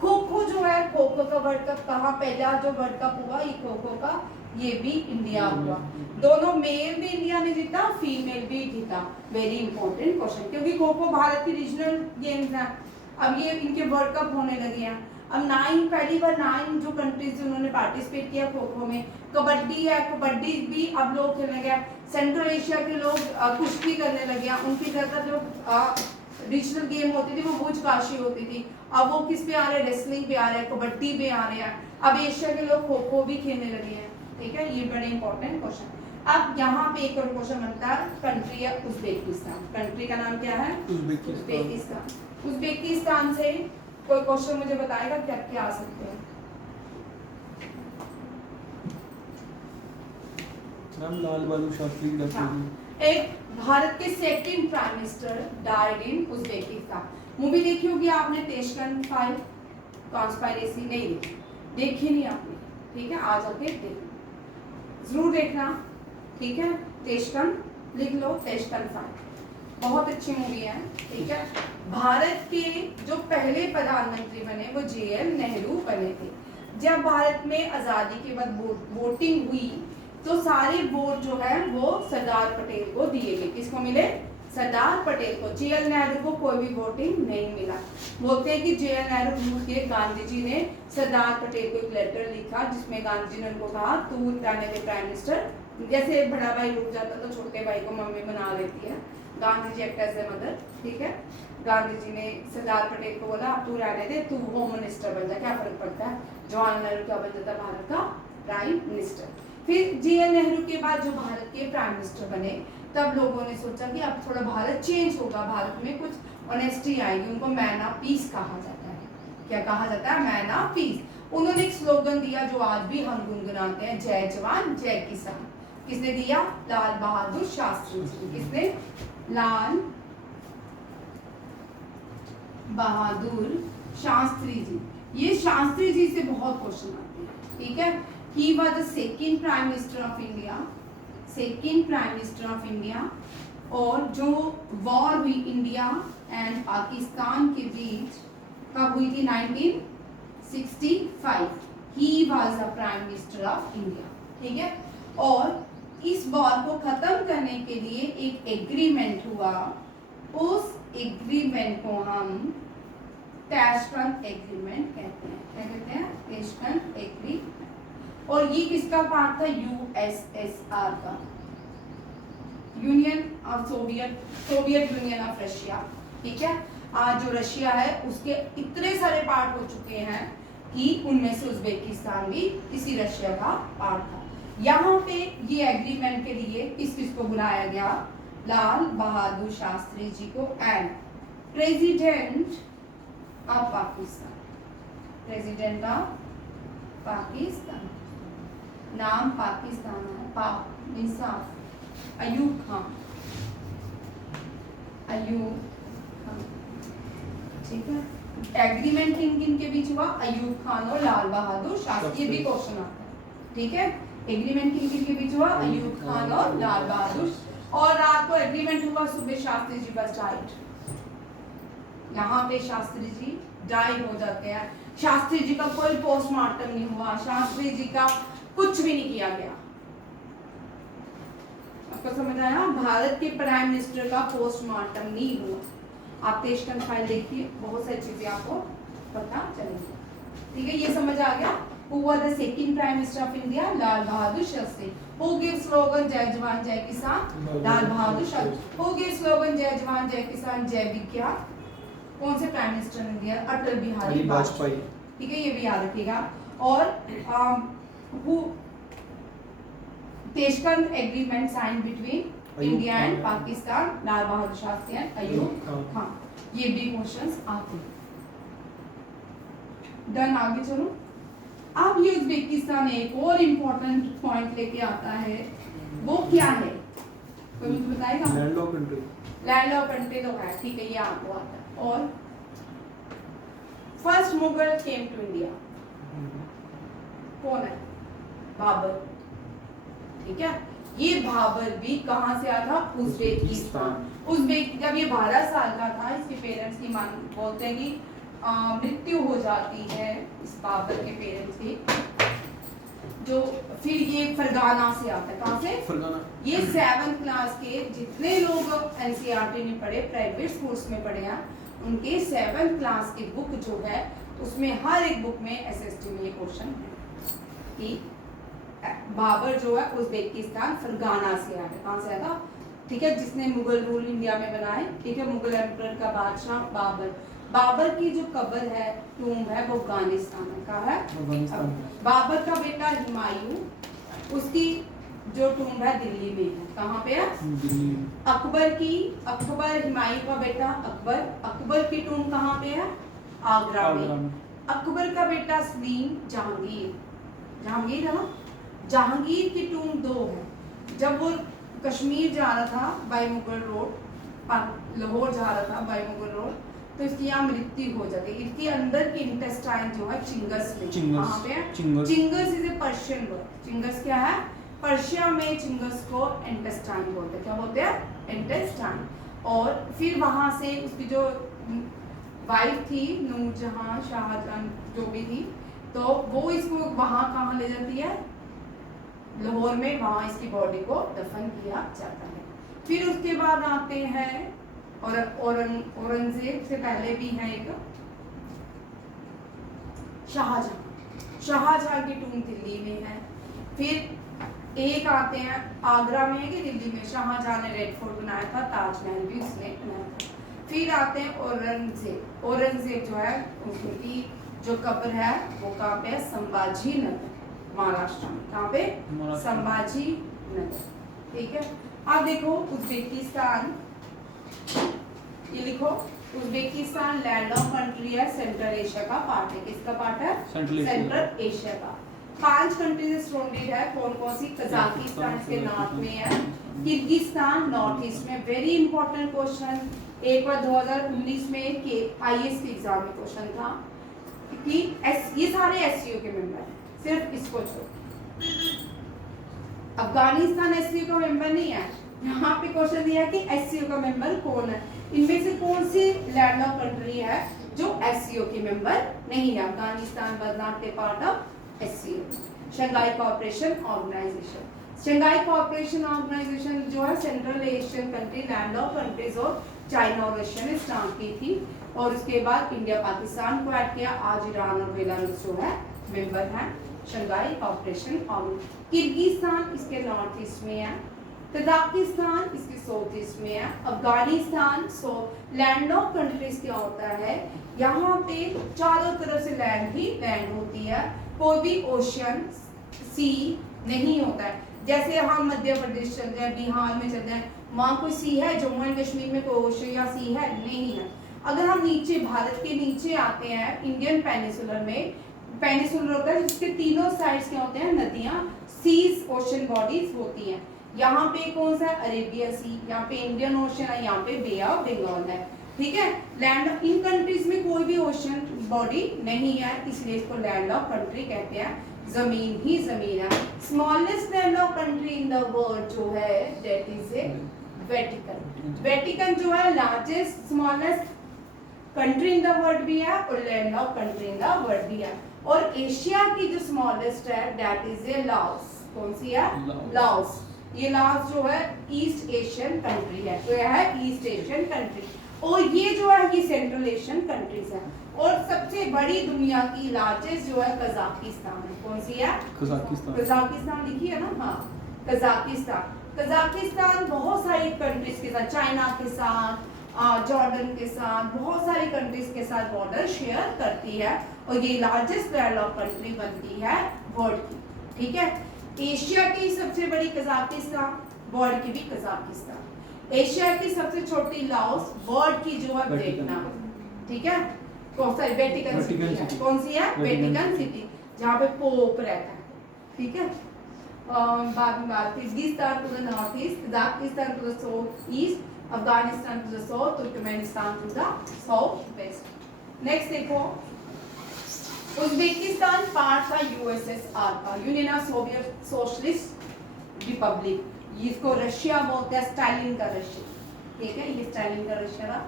खो खो जो है, खो खो का वर्ल्ड कप कहाँ, पहला जो वर्ल्ड कप हुआ ये खो खो का, ये भी इंडिया हुआ। दोनों मेल भी इंडिया ने जीता, फीमेल भी जीता। वेरी इंपॉर्टेंट क्वेश्चन, क्योंकि खो खो भारत की रीजनल गेम्स हैं, अब ये इनके वर्ल्ड कप होने लगे हैं। अब 9 पहली बार 9 जो कंट्रीज उन्होंने पार्टिसिपेट किया खो खो में। कबड्डी है, कबड्डी भी अब लोग खेलने गए। सेंट्रल एशिया के लोग कुश्ती करने लगे हैं, उनकी ज्यादा जो रीजनल गेम होती थी वो बूझकाशी होती थी, अब वो किस पे आ रहे हैं, रेसलिंग पे आ रहे हैं, कबड्डी पे आ रहे हैं। अब एशिया के लोग खो खो भी खेलने लगे हैं, ठीक है। ये बड़े इंपॉर्टेंट क्वेश्चन। अब यहाँ पे एक और क्वेश्चन बनता है, कंट्री है उज्बेकिस्तान। कंट्री का नाम क्या है, उज्बेकिस्तान। उज्बेकिस्तान से कोई क्वेश्चन मुझे बताएगा क्या क्या आ सकते हैं। मैम लाल बहादुर शास्त्री। हाँ। एक भारत के second prime minister died in Uzbekistan. Movie देखी होगी आपने, तेशकंद फाइल कॉन्स्पायरेसी, नहीं देखी नहीं आपने, ठीक है, आज आके देखना, जरूर देखना, ठीक है। तेशकंद लिख लो, तेशकंद फाइल बहुत अच्छी मूवी है, ठीक है। भारत के जो पहले प्रधानमंत्री बने वो JL नेहरू बने थे। जब भारत में आजादी के बाद वोटिंग हुई तो सारे वोट जो है वो सरदार पटेल को दिए गए। किसको मिले, सरदार पटेल को। JL नेहरू को कोई भी वोटिंग नहीं मिला। बोलते हैं कि JL नेहरू रूस के गांधी जी ने सरदार पटेल को एक लेटर लिखा जिसमें गांधी जी ने उनको कहा तू रहने के प्राइम मिनिस्टर। जैसे बड़ा भाई रुक जाता तो छोटे भाई को मम्मी बना लेती है, Gandhi ji act as a mother, ठीक है। गांधी जी ने सरदार पटेल को बोला तू रहने दे, तू होम मिनिस्टर बन जा, क्या फर्क पड़ता है। जवाहरलाल नेहरू क्या बन जाता, भारत का प्राइम मिनिस्टर। फिर JL नेहरू के बाद जो भारत के प्राइम मिनिस्टर बने तब लोगों ने सोचा कि अब थोड़ा भारत चेंज होगा, भारत में कुछ ऑनेस्टी आएगी। उनको मैन ऑफ पीस कहा जाता है। क्या कहा जाता है, मैन ऑफ पीस। उन्होंने एक स्लोगन दिया जो आज भी हम गुनगुनाते हैं, जय जवान जय किसान। किसने दिया, लाल बहादुर शास्त्री जी। किसने, लाल बहादुर शास्त्री जी। ये शास्त्री जी से बहुत क्वेश्चन आते हैं, ठीक है। He was the second prime minister of India, second prime minister of India। और जो वॉर हुई इंडिया एंड पाकिस्तान के बीच कब हुई थी, 1965। He was the prime minister of India, ठीक है। और इस वॉर को खत्म करने के लिए एक एग्रीमेंट हुआ, उस एग्रीमेंट को हम ताशकंद एग्रीमेंट कहते हैं। क्या कहते हैं? Tashkent agreement. और ये किसका पार्ट था? यूएसएसआर का, Union of Soviet union of Russia, ठीक है। आज जो रशिया है उसके इतने सारे पार्ट हो चुके हैं कि उनमें से उज्बेकिस्तान भी इसी रशिया का पार्ट था। यहाँ पे ये एग्रीमेंट के लिए किस किस को बुलाया गया? लाल बहादुर शास्त्री जी को and president of Pakistan, president of Pakistan, नाम पाकिस्तान है, पाक इंसाफ, अयूब खान, अयूब खान, ठीक है। एग्रीमेंट किन किन के बीच हुआ? अयूब खान और लाल बहादुर शास्त्री, ये भी क्वेश्चन आता है, ठीक है। एग्रीमेंट किन किन के बीच हुआ? अयूब खान और लाल बहादुर। और रात को एग्रीमेंट हुआ, सुबह शास्त्री जी बस डाइड, यहाँ पे शास्त्री जी डाई हो जाते हैं। शास्त्री जी का कोई पोस्टमार्टम नहीं हुआ, शास्त्री जी का कुछ भी नहीं किया गया। आपको समझ आया? भारत के प्राइम मिनिस्टर का पोस्टमार्टम नहीं हुआ। आप ताशकंद फाइल देखिए, बहुत सारी चीजें आपको पता चलेंगी, ठीक है। ये समझ आ गया। Who was the second Prime Minister of India? Lal Bahadur Shastri. Who gave slogan जय जवान जय किसान? लाल Bahadur Shastri. Who gave slogan जय जवान जय किसान जय विज्ञान? कौन से प्राइम मिनिस्टर ने दिया? अटल बिहारी वाजपेयी, ठीक है, ये भी याद रखिएगा। और Tashkent agreement sign between India and Pakistan, Lal Bahadur Shastri and Ayub Khan. ये भी क्वेश्चंस आते हैं। डन, आगे चलो। अब ये उज्बेकिस्तान एक और इम्पोर्टेंट पॉइंट लेके आता है, वो क्या है? कोई मुझे बताएगा? Land of country, land of country तो है, ठीक है, ये आपको आता है। और first Mughal came to India कौन है? बाबर, ठीक है। ये बाबर भी कहाँ से आया था? उज्बेकिस्तान। उज्बेक जब ये 12 साल का था, इसके पेरेंट्स की मांग बोलते हैं कि मृत्यु हो जाती है इस बाबर के पेरेंट्स की, जो फिर ये फरगाना से आता है। कहाँ से? फरगाना। ये 7th क्लास के जितने लोग एनसीईआरटी में पढ़े, प्राइवेट स्कूल्स में पढ़े हैं, उनके 7th क्लास की बुक जो है उसमें हर एक बुक में एसएसटी में ये क्वेश्चन है कि बाबर जो है उज्बेकिस्तान फरगाना से आया। कहाँ से आया था? ठीक है, जिसने मुगल रूल इंडिया में बनाए, ठीक है, मुगल एम्परर का बादशाह बाबर। बाबर की जो कब्र है, टूम्ब है, वो अफगानिस्तान में। कहाँ है? बाबर का बेटा हुमायूं, उसकी जो टूम्ब है दिल्ली में है। कहाँ पे है? अकबर हुमायूं का बेटा अकबर की टूम्ब कहाँ पे है? आगरा में। अकबर का बेटा सलीम जहांगीर है ना, जहांगीर की टूम्ब 2 है। जब वो कश्मीर जा रहा था बाय मुगल रोड, लाहौर जा रहा था बाय मुगल रोड, तो इसकी यहाँ मृत्यु हो जाती है। इसके अंदर के इंटेस्टाइन जो है चिंगस में, कहाँ पे है? Ching's is a Persian word. Ching's क्या है? पर्शिया में चिंगस को इंटेस्टाइन बोलते हैं। क्या बोलते हैं? इंटेस्टाइन। और फिर वहां से उसकी जो वाइफ थी नूरजहां, शाहजहां जो भी थी, तो वो इसको वहां कहाँ ले जाती है? लाहौर में, वहां इसकी बॉडी को दफन किया जाता है। फिर उसके बाद आते हैं और औरंगजेब से पहले भी है एक शाहजहां की टूम्ब दिल्ली में है। फिर एक आते हैं आगरा में है कि दिल्ली में, शाहजहां ने रेड फोर्ट बनाया था, ताजमहल भी उसने बनाया था। फिर आते हैं औरंगजेब जो है उनकी जो कब्र है वो कहाँ पे है? संभाजी नगर, महाराष्ट्र में। कहाँ पे? संभाजी नगर, ठीक है। अब देखो उज्बेकिस्तान, ये लिखो, उज्बेकिस्तान लैंड ऑफ कंट्री है, सेंट्रल एशिया का पार्ट है। किसका पार्ट है? सेंट्रल एशिया का। 5 कंट्रीज सराउंडेड है। कौन कौन सी? कजाकिस्तान इसके नॉर्थ में है, किर्गिस्तान नॉर्थ ईस्ट में। वेरी इंपॉर्टेंट क्वेश्चन, एक बार 2019 में के आईएएस के एग्जाम में क्वेश्चन था कि ये सारे एससीओ के मेंबर हैं, सिर्फ इसको छोड़। अफगानिस्तान एससीओ का मेंबर नहीं है। यहाँ पे क्वेश्चन दिया है कि एससीओ का मेंबर कौन है, इनमें से कौन सी लैंड ऑफ कंट्री है जो एससीओ के मेंबर नहीं है? Afghanistan was not a part of SCO, Shanghai cooperation organisation. Shanghai cooperation organisation जो है central Asian country, land of countries और चाइना और रशिया ने स्टार्ट की थी, और उसके बाद इंडिया पाकिस्तान को ऐड किया। आज ईरान और बेलारूस जो है मेंबर हैं शंघाई कोऑपरेशन ऑर्गेनाइजेशन। किर्गिस्तान इसके नॉर्थ ईस्ट में है, कजाकिस्तान इसके साउथ ईस्ट में है, Afghanistan. So land of countries क्या होता है, यहाँ पे चारों तरफ से लैंड ही लैंड होती है, कोई भी ओशन सी नहीं होता है। जैसे हम मध्य प्रदेश चल जाए, बिहार में चल जाए, वहाँ कोई सी है, जम्मू एंड कश्मीर में कोई ओशन या सी है, नहीं है। अगर हम नीचे भारत के नीचे आते हैं, इंडियन पेनिसुलर में, पेनिसुलर होता है जिसके तीनों साइड्स क्या होते हैं, नदियाँ, सीज, ओशन बॉडीज होती हैं। यहाँ पे कौन सा है, अरेबिया सी, यहाँ पे इंडियन ओशन है, यहाँ पे बे ऑफ बंगाल है, ठीक है। लैंड इन कंट्रीज में कोई भी ओशन बॉडी नहीं है, इसलिए इसको लैंड ऑफ कंट्री कहते हैं, जमीन ही जमीन है। Smallest land of country in the world जो है that is A Vatican. Vatican जो है largest smallest country in the world भी है और land of country in the world भी है। और एशिया की जो स्मॉलेस्ट है दैट इज ए लाओस। कौन सी है, लाओस। ये लाओस जो है ईस्ट एशियन कंट्री है, तो यह है ईस्ट एशियन कंट्री। और ये जो है ये सेंट्रल एशियन कंट्रीज है। और सबसे बड़ी दुनिया की लार्जेस्ट जो है कजाकिस्तान है। कौन सी है, कजाकिस्तान। कजाकिस्तान लिखी है ना, हाँ कजाकिस्तान। कजाकिस्तान बहुत सारी कंट्रीज के साथ, चाइना के साथ, जॉर्डन के साथ, बहुत सारी कंट्रीज के साथ बॉर्डर शेयर करती है, और ये लार्जेस्ट लैंड ऑफ कंट्री बनती है वर्ल्ड की, ठीक है। एशिया की सबसे बड़ी कजाकिस्तान, वर्ल्ड की भी कजाकिस्तान। एशिया की सबसे छोटी लाओस, वर्ल्ड की जो है वियतनाम, ठीक है। कौन सा, वेटिकन सिटी है, कौन सी है, वेटिकन सिटी, जहाँ पे पोप रहता है, ठीक है। बाद में बात, Kyrgyzstan to the north east, Kazakhstan to the south east, Afghanistan to the south, Turkmenistan to the south west. Next देखो, उज्बेकिस्तान पार्ट था यूएसएसआर का, Union of Soviet Socialist Republic. इसको रशिया बोलते हैं, स्टालिन का रशिया, ठीक है, ये स्टालिन का रशिया था।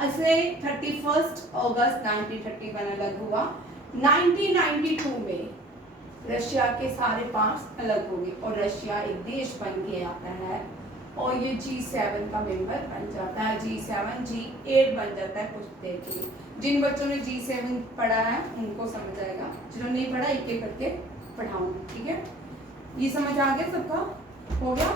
ऐसे 31 अगस्त 1931 अलग हुआ। 1992 में रशिया के सारे पार्ट्स अलग हो गए और रशिया एक देश बन के आता है, और ये G7 का मेंबर बन जाता है, G7 G8 बन जाता है कुछ देर के लिए। जिन बच्चों ने G7 पढ़ा है उनको समझ आएगा, जिन्होंने नहीं पढ़ा एक एक करके पढ़ाऊंगा, ठीक है। ये समझ आ गया सबका, हो गया।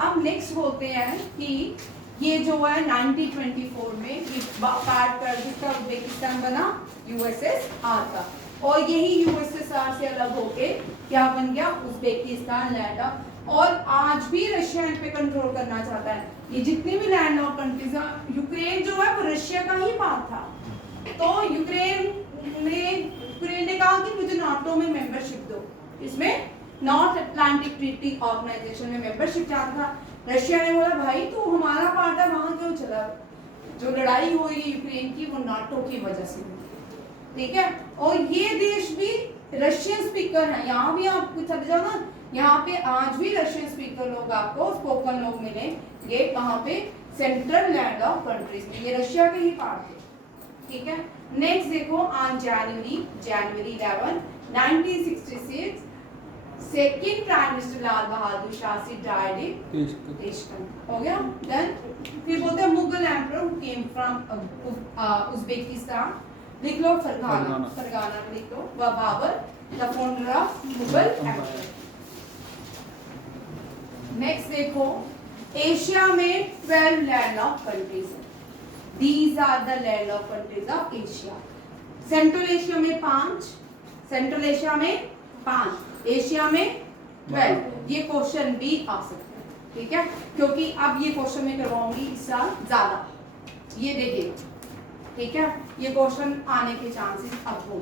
अब नेक्स्ट बोलते हैं कि ये जो है 1924 में ये पार्ट कर जिसका उज्बेकिस्तान बना यूएसएसआर का, और यही यूएसएसआर से अलग होके क्या बन गया, उज्बेकिस्तान लैंड ऑफ। और आज भी रशिया इन पे कंट्रोल करना चाहता है। ये जितने भी लैंड ऑफ कंट्रीज हैं, यूक्रेन जो है वो रशिया का ही पार्ट था, तो यूक्रेन ने कहा कि मुझे नाटो में मेंबरशिप दो, इसमें नॉर्थ अटलांटिक ट्रीटी ऑर्गेनाइजेशन में मेंबरशिप चाहता था। रशिया ने बोला भाई तू हमारा पार्ट है, वहां क्यों चला। जो लड़ाई हुई यूक्रेन की वो नाटो की वजह से हुई, ठीक है। और ये देश भी रशियन स्पीकर है, यहाँ भी आप कुछ समझ जाओ ना, यहाँ पे आज भी रशियन स्पीकर लोग आपको स्पोकन लोग मिलेंगे, कहाँ पे, सेंट्रल लैंड ऑफ कंट्रीज में, ये रशिया के ही पार्ट है, ठीक है। नेक्स्ट देखो, on January 11 1966 second prime minister Lal Bahadur Shastri died in देशबंद, हो गया देन। फिर बोलते हैं Mughal emperor who came from Uzbekistan, लिख लो फरगाना लिख लो, Babur the founder of Mughal emperor. Next देखो, एशिया में 12 लैंड ऑफ कंट्रीज हैं, these are the land of countries of Asia. Central Asia में 5, सेंट्रल एशिया में 5, एशिया में 12। ये क्वेश्चन भी आ सकता है, ठीक है, क्योंकि अब ये क्वेश्चन में करवाऊंगी इस साल ज्यादा, ये देखिए, ठीक है, ये क्वेश्चन आने के चांसेस अब हो,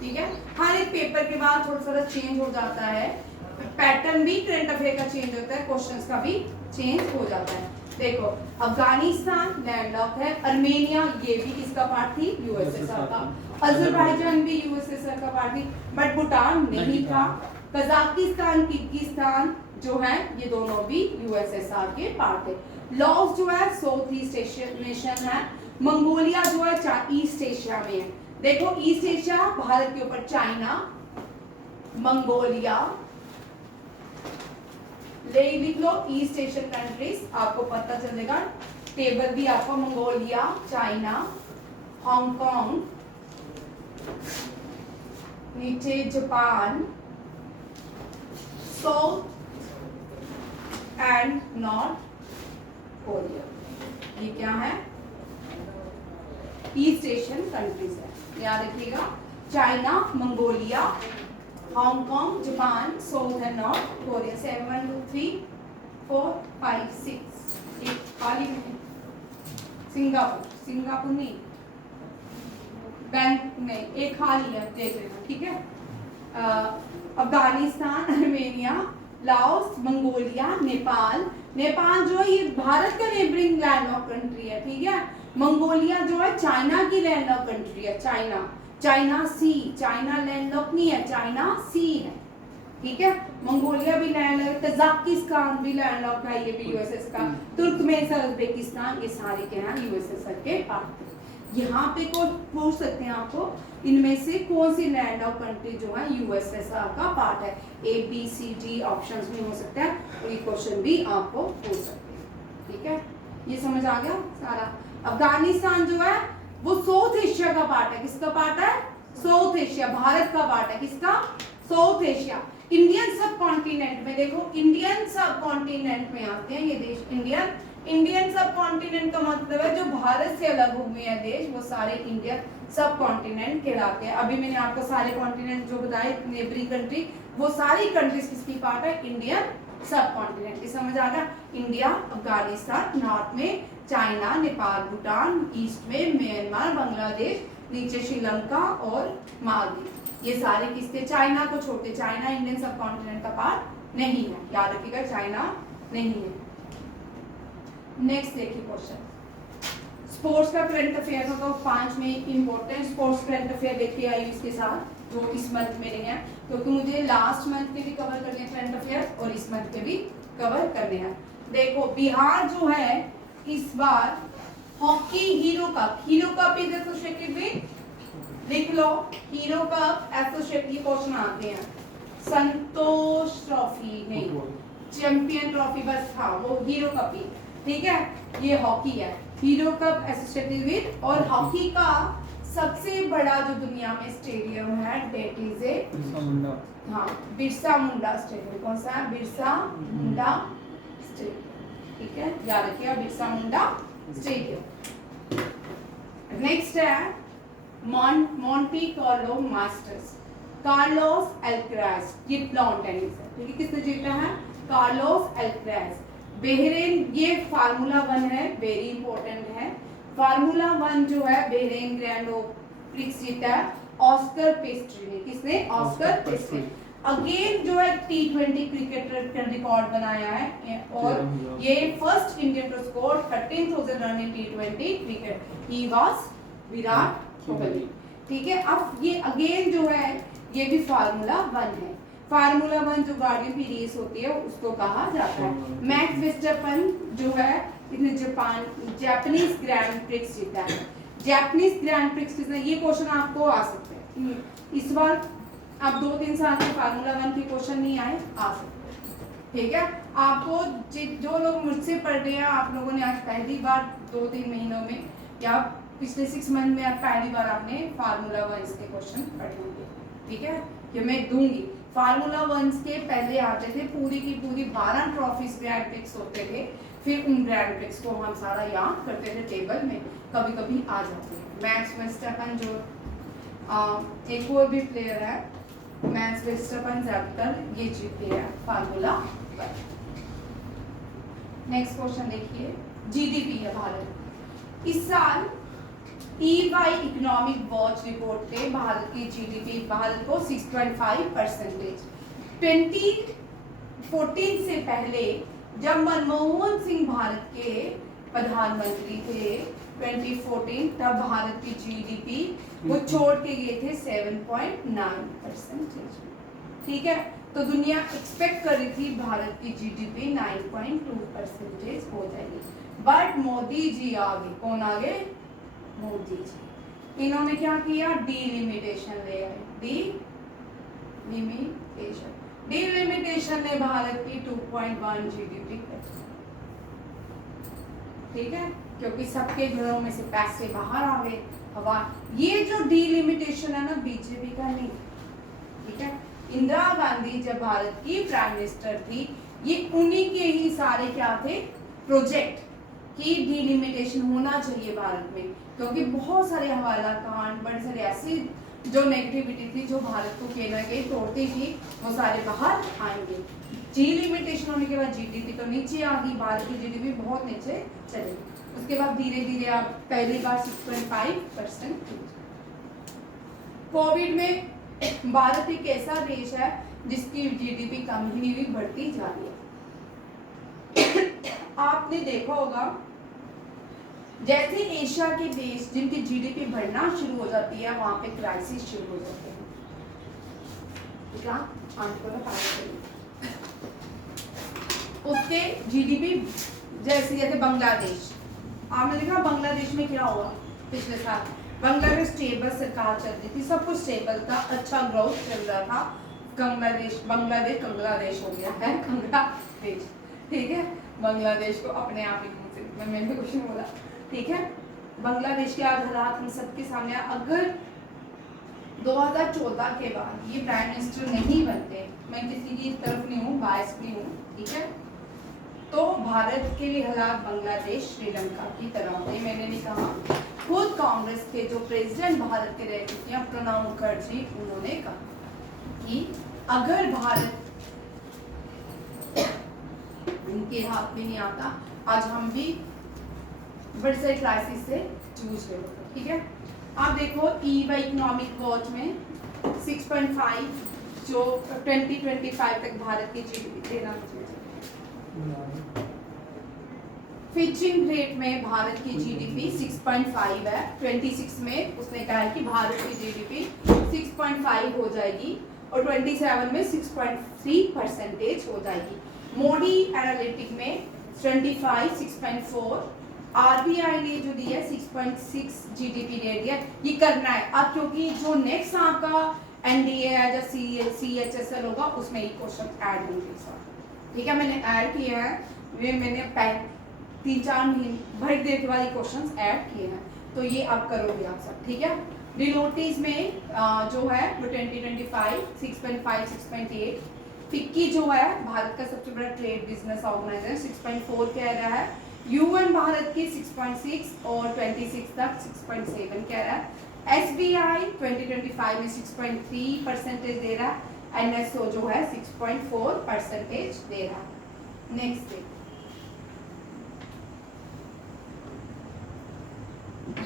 ठीक है। हर एक पेपर के बाद थोड़ा थोड़ा चेंज हो जाता है, पैटर्न भी करंट अफेयर का चेंज होता है, क्वेश्चंस का भी चेंज हो जाता है। देखो, अफगानिस्तान लैंड ऑफ है, अर्मेनिया ये भी किसका पार्ट थी, यूएसएसआर का, अजरबैजान भी यूएसएसआर का पार्ट थी, बट भूटान नहीं था। कजाकिस्तान, किर्गिस्तान जो है ये दोनों भी यूएसएसआर के पार्ट थे। लाओस जो है साउथ ईस्ट एशियन नेशन है, मंगोलिया जो है ईस्ट एशिया में है। देखो ईस्ट एशिया, भारत के ऊपर चाइना, मंगोलिया, ले लिख लो ईस्ट एशियन कंट्रीज, आपको पता चलेगा टेबल भी आपको। मंगोलिया, चाइना, हांगकांग, नीचे Japan, south and north Korea, ये क्या है? ईस्ट एशियन कंट्रीज है, याद रखिएगा। China, Mongolia, Hong Kong, Japan, south and north Korea. 7 1 2 3 4 5 6 एक खाली में। सिंगापुर, सिंगापुर नहीं, बैंक नहीं, एक खाली है, देख लेना, ठीक है। Afghanistan, Armenia, Laos, Mongolia, Nepal. Nepal जो है ये भारत का नेबरिंग लैंड ऑफ कंट्री है, ठीक है। मंगोलिया जो है चाइना की लैंड ऑफ कंट्री है, China, China sea, China land of नहीं है, चाइना सी है, ठीक है। मंगोलिया भी लैंड है, तजाकिस्तान भी लैंड ऑफ है, ये भी यूएसएस का। तुर्कमेनिस्तान, उज्बेकिस्तान, ये सारे के हैं यूएसएसआर के पार्ट। यहाँ पे को पूछ सकते हैं आपको, इनमें से कौन सी लैंड ऑफ कंट्री जो है यूएसएसआर का पार्ट है? A B C D options में हो सकता है, तो ये क्वेश्चन भी आपको पूछ सकते हैं, ठीक है। ये समझ आ गया सारा। अफगानिस्तान जो है वो साउथ एशिया का पार्ट है, किसका पार्ट है? साउथ एशिया, भारत का पार्ट है, किसका? South Asia. इंडियन सब कॉन्टिनेंट में देखो, इंडियन सब कॉन्टिनेंट में आते हैं ये देश। इंडियन सब कॉन्टिनेंट का मतलब है जो भारत से अलग हुए हैं देश, वो सारे इंडियन सब कॉन्टिनेंट कहलाते हैं। अभी मैंने आपको सारे कॉन्टिनेंट जो बताए नेबरिंग कंट्री, वो सारी कंट्रीज किसकी पार्ट है? इंडियन सब कॉन्टिनेंट। ये समझ आ गया? इंडिया, अफगानिस्तान, नॉर्थ में चाइना, नेपाल, भूटान, ईस्ट में म्यांमार, बांग्लादेश, नीचे श्रीलंका और मालदीव, ये सारे किसके? चाइना को छोड़ते। चाइना इंडियन सब कॉन्टिनेंट का पार्ट नहीं है, याद रखिएगा, चाइना नहीं है। नेक्स्ट देखिए क्वेश्चन, स्पोर्ट्स का करंट अफेयर होगा 5 में इंपॉर्टेंट स्पोर्ट्स करंट अफेयर लेके आई इसके साथ, जो इस मंथ में नहीं है, क्योंकि मुझे लास्ट मंथ के भी कवर करने हैं करंट अफेयर और इस मंथ के भी कवर करने हैं। देखो बिहार जो है इस बार hockey hero cup is associated with, लिख लो, हीरो कप एसोसिएट, ये क्वेश्चन आते हैं। संतोष ट्रॉफी नहीं, चैंपियन ट्रॉफी, बस हाँ वो हीरो कप ही, ठीक है। ये हॉकी है, हीरो कप एसोसिएटेड विद, और हॉकी का सबसे बड़ा जो दुनिया में स्टेडियम है डेट इज ए हाँ बिरसा मुंडा स्टेडियम। कौन सा है? बिरसा मुंडा स्टेडियम, ठीक है, याद रखिएगा, बिरसा मुंडा स्टेडियम। नेक्स्ट है Monty Carlo masters, Carlos Alcaraz, ये लॉन टेनिस है, ठीक है। किसने जीता है? Carlos Alcaraz. बहरेन, ये फार्मूला 1 है, वेरी इंपॉर्टेंट है। फार्मूला 1 जो है बहरेन ग्रैंड प्रिक्स जीता है ऑस्कर पिस्टरी ने। किसने? ऑस्कर पिस्टरी। अगेन जो है T20 क्रिकेटर का रिकॉर्ड बनाया है, और ये first Indian to score 13,000 run in T20 cricket, ही वाज विराट कोहली, ठीक है। अब ये अगेन जो है ये भी फार्मूला 1 है। फार्मूला 1 जो गाड़ियों की रेस होती है उसको कहा जाता है। मैक्स वर्स्टेपन जो है इसने जापानीज ग्रैंड प्रिक्स जीता है। जापानीज ग्रैंड प्रिक्स, ये क्वेश्चन आपको आ सकते हैं इस बार, अब 2-3 साल में फार्मूला 1 के क्वेश्चन नहीं आए, आ सकते हैं, ठीक है। आपको जो लोग मुझसे पढ़ रहे हैं, आप लोगों ने आज पहली बार 2-3 महीनों में या पिछले 6 मंथ में आप पहली बार आपने फार्मूला 1 के क्वेश्चन पढ़े होंगे, ठीक है। ये मैं दूंगी। फार्मूला 1 के पहले आते थे पूरी की पूरी 12 ट्रॉफीज ग्रैंड प्रिक्स होते थे, फिर उन ग्रैंड प्रिक्स को हम सारा याद करते थे टेबल में, कभी कभी आ जाते हैं। मैक्स वर्स्टेपन जो एक और भी प्लेयर है, मैक्स वर्स्टेपन ज्यादातर ये जीते हैं फार्मूला 1। नेक्स्ट क्वेश्चन देखिए, जीडीपी है भारत। इस साल EY इकोनॉमिक वॉच रिपोर्ट पे भारत की जीडीपी, भारत को 6.5%। 2014 से पहले जब मनमोहन सिंह भारत के प्रधानमंत्री थे 2014, तब भारत की जीडीपी वो छोड़ के गए थे 7.9%, ठीक है। तो दुनिया एक्सपेक्ट कर रही थी भारत की जीडीपी 9.2% हो जाएगी, बट मोदी जी आगे। कौन आगे? मोदी जी। इन्होंने क्या किया? डीलिमिटेशन ले आए, डीलिमिटेशन डिलिमिटेशन ने भारत की 2.1 जीडीपी ठीक है, क्योंकि सबके घरों में से पैसे बाहर आ गए हवा। ये जो डिलिमिटेशन है ना बीजेपी का नहीं, ठीक है। इंदिरा गांधी जब भारत की प्राइम मिनिस्टर थी, ये उन्हीं के ही सारे क्या थे प्रोजेक्ट की डिलिमिटेशन होना चाहिए भारत में, क्योंकि बहुत सारे हवाला कांड, बड़े सारे ऐसी जो नेगेटिविटी थी जो भारत को कहीं ना कहीं तोड़ती थी, वो सारे बाहर आएंगे। डिलिमिटेशन होने के बाद जीडीपी तो नीचे आ गई, भारत की जीडीपी बहुत नीचे चली। उसके बाद धीरे धीरे आप पहली बार 6.5%। कोविड में भारत एक ऐसा देश है जिसकी जीडीपी कम ही नहीं हुई, बढ़ती जा रही है। आपने देखा होगा जैसे एशिया के देश जिनकी जीडीपी बढ़ना शुरू हो जाती है, वहां पे क्राइसिस शुरू हो जाते हैं। उसके जीडीपी जैसे बांग्लादेश, आपने देखा बांग्लादेश में क्या हुआ पिछले साल। बांग्लादेश स्टेबल सरकार चल रही थी, सब कुछ स्टेबल था, अच्छा ग्रोथ चल रहा था। बांग्लादेश हो गया है कंग्लादेश, ठीक है। बांग्लादेश को अपने आप ही मैंने भी कुछ नहीं बोला, ठीक है। बांग्लादेश के आज हालात हम सबके सामने। अगर 2014 के बाद ये प्राइम मिनिस्टर नहीं बनते, मैं किसी की तरफ नहीं हूँ, बायस भी हूँ, ठीक है, तो भारत के लिए हालात बांग्लादेश श्रीलंका की तरह होते। मैंने भी कहा, खुद कांग्रेस के जो प्रेसिडेंट भारत के रह चुके हैं प्रणब मुखर्जी, उन्होंने कहा कि अगर भारत इनके हाथ में नहीं आता, आज हम भी बड़े सारे क्राइसिस से जूझ रहे होते, ठीक है। आप देखो ईवा इकोनॉमिक वॉच में 6.5 जो 2025 तक भारत की जीडीपी देना फिचिंग रेट में भारत की जीडीपी 6.5 है। 26 में उसने कहा है कि भारत की जीडीपी 6.5 हो जाएगी और 27 में 6.3% हो जाएगी। मोडी एनालिटिक में 25 6.4, आरबीआई ने जो दिया 6.6 जीडीपी दे दिया। ये करना है अब, क्योंकि जो नेक्स्ट आपका एनडीए है या सीएचएसएल होगा उसमें ये क्वेश्चन ऐड होंगे साथ, ठीक है। मैंने ऐड किया है, मैंने 3-4 महीने भर देर के बाद ये क्वेश्चंस ऐड किए हैं, तो ये अब करोगे आप सब, ठीक है। डिलोटिस में जो है वो 2025 6.5 6.8। फिक्की जो है भारत का सबसे बड़ा ट्रेड बिजनेस ऑर्गेनाइजेशन 6.4 कह रहा है। यूएन भारत की 6.6 और 26 तक 6.7 कह रहा है। एसबीआई 2025 में 6.3% दे रहा है। एनएसओ जो है 6.4% दे रहा है। नेक्स्ट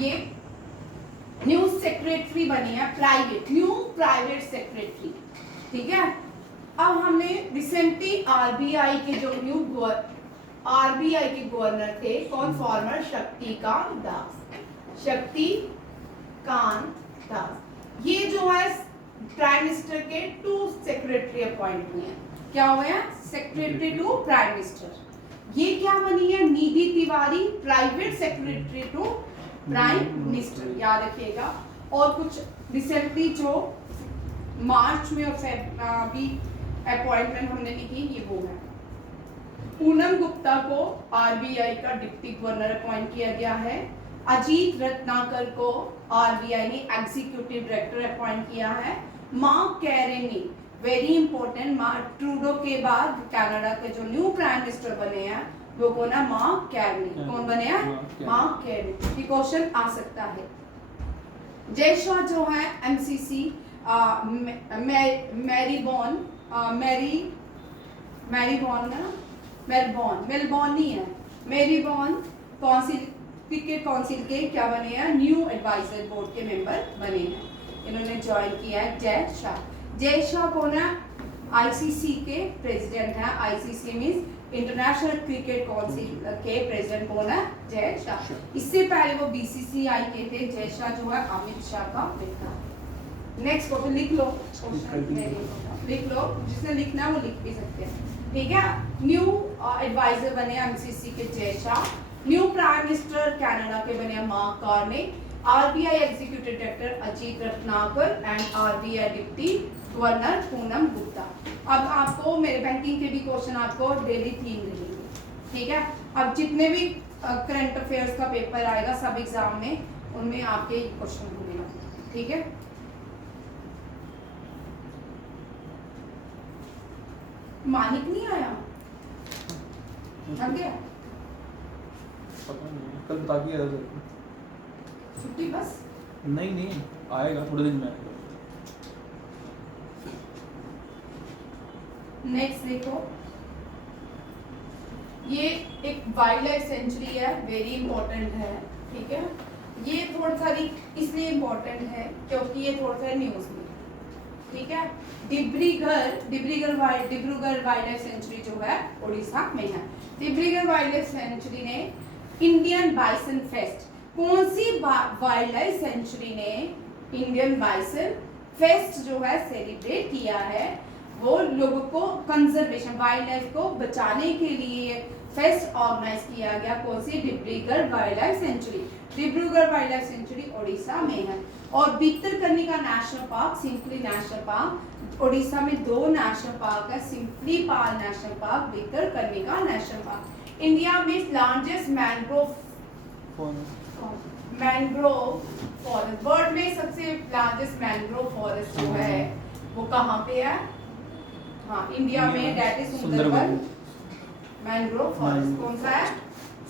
ये न्यू सेक्रेटरी बनी है, न्यू प्राइवेट सेक्रेटरी, ठीक है। अब हमने रिसेंटली आरबीआई के जो आरबीआई के गवर्नर थे कौन, फॉर्मर शक्तिकांत दास, ये जो है प्राइम मिनिस्टर के 2 सेक्रेटरी अपॉइंट हुए हैं। क्या हुए हैं? Secretary to prime minister. ये क्या बनी है? Nidhi Tiwari private secretary to prime minister, याद रखिएगा। और कुछ रिसेंटली जो मार्च में और भी अपॉइंटमेंट हमने लिखी, ये वो है। पूनम गुप्ता को आरबीआई का डिप्टी गवर्नर अपॉइंट किया गया है। अजीत रत्नाकर को आरबीआई ने एग्जीक्यूटिव डायरेक्टर अपॉइंट किया है। मार्क कैरेनी, वेरी इंपॉर्टेंट, ट्रूडो के बाद कनाडा के जो न्यू प्राइम मिनिस्टर बने हैं वो कौन है? मार्क कैरेनी। कौन बने हैं? मार्क कैरेनी। ये क्वेश्चन आ सकता है। जय शाह जो है एमसीसी मेलबॉर्न नहीं है, मेरीबॉर्न काउंसिल, क्रिकेट काउंसिल के क्या बने हैं? न्यू एडवाइजर बोर्ड के मेंबर बने हैं। इन्होंने ज्वाइन किया है जय शाह कौन है? आईसीसी के प्रेसिडेंट है। ICC means international cricket council के प्रेसिडेंट कौन है? जय शाह। इससे पहले वो बीसीसीआई के थे। जय शाह जो है अमित शाह का बेटा। नेक्स्ट क्वेश्चन लिख लो, जिसने लिखना है वो लिख भी सकते हैं, ठीक है। न्यू एडवाइजर बने एमसीसी के Jay Shah. New prime minister Canada के बने Mark Carney. RBI executive director Ajit Ratnakar and RBI deputy governor Poonam Gupta. अब आपको मेरे बैंकिंग के भी क्वेश्चन आपको डेली 3 मिलेंगे, ठीक है। अब जितने भी करंट अफेयर्स का पेपर आएगा सब एग्जाम में, उनमें आपके क्वेश्चन होंगे, ठीक है। मानिक नहीं आया, थक गया, पता नहीं, कल बता के आया सर। छुट्टी बस। नहीं आएगा, थोड़े दिन में आएगा। नेक्स्ट देखो, ये एक वाइल्ड लाइफ सेंचुरी है, वेरी इंपॉर्टेंट है, ठीक है। ये थोड़ा सारी इसलिए इंपॉर्टेंट है क्योंकि ये थोड़ा सा न्यूज में, ठीक है। डिब्रूगढ़ वाइल्ड लाइफ सेंचुरी जो है उड़ीसा में है। डिब्रूगढ़ वाइल्ड लाइफ सेंचुरी ने इंडियन बाइसन फेस्ट, कौन सी वाइल्ड लाइफ सेंचुरी ने इंडियन बाइसन फेस्ट जो है सेलिब्रेट किया है? वो लोगों को कंजर्वेशन, वाइल्ड लाइफ को बचाने के लिए फेस्ट ऑर्गेनाइज किया गया। कौन सी? Dibrugarh wild life sanctuary. Dibrugarh wild life sanctuary Orissa में है। और Bhitarkanika national park, Simlipal national park, Orissa में 2 नेशनल पार्क है, Simlipal national park, Bhitarkanika national park. India में लार्जेस्ट मैंग्रोव फॉरेस्ट, वर्ल्ड में सबसे लार्जेस्ट मैंग्रोव फॉरेस्ट जो है वो कहाँ पे है? हाँ, इंडिया में, that is Sundarban mangrove forest. कौन सा है?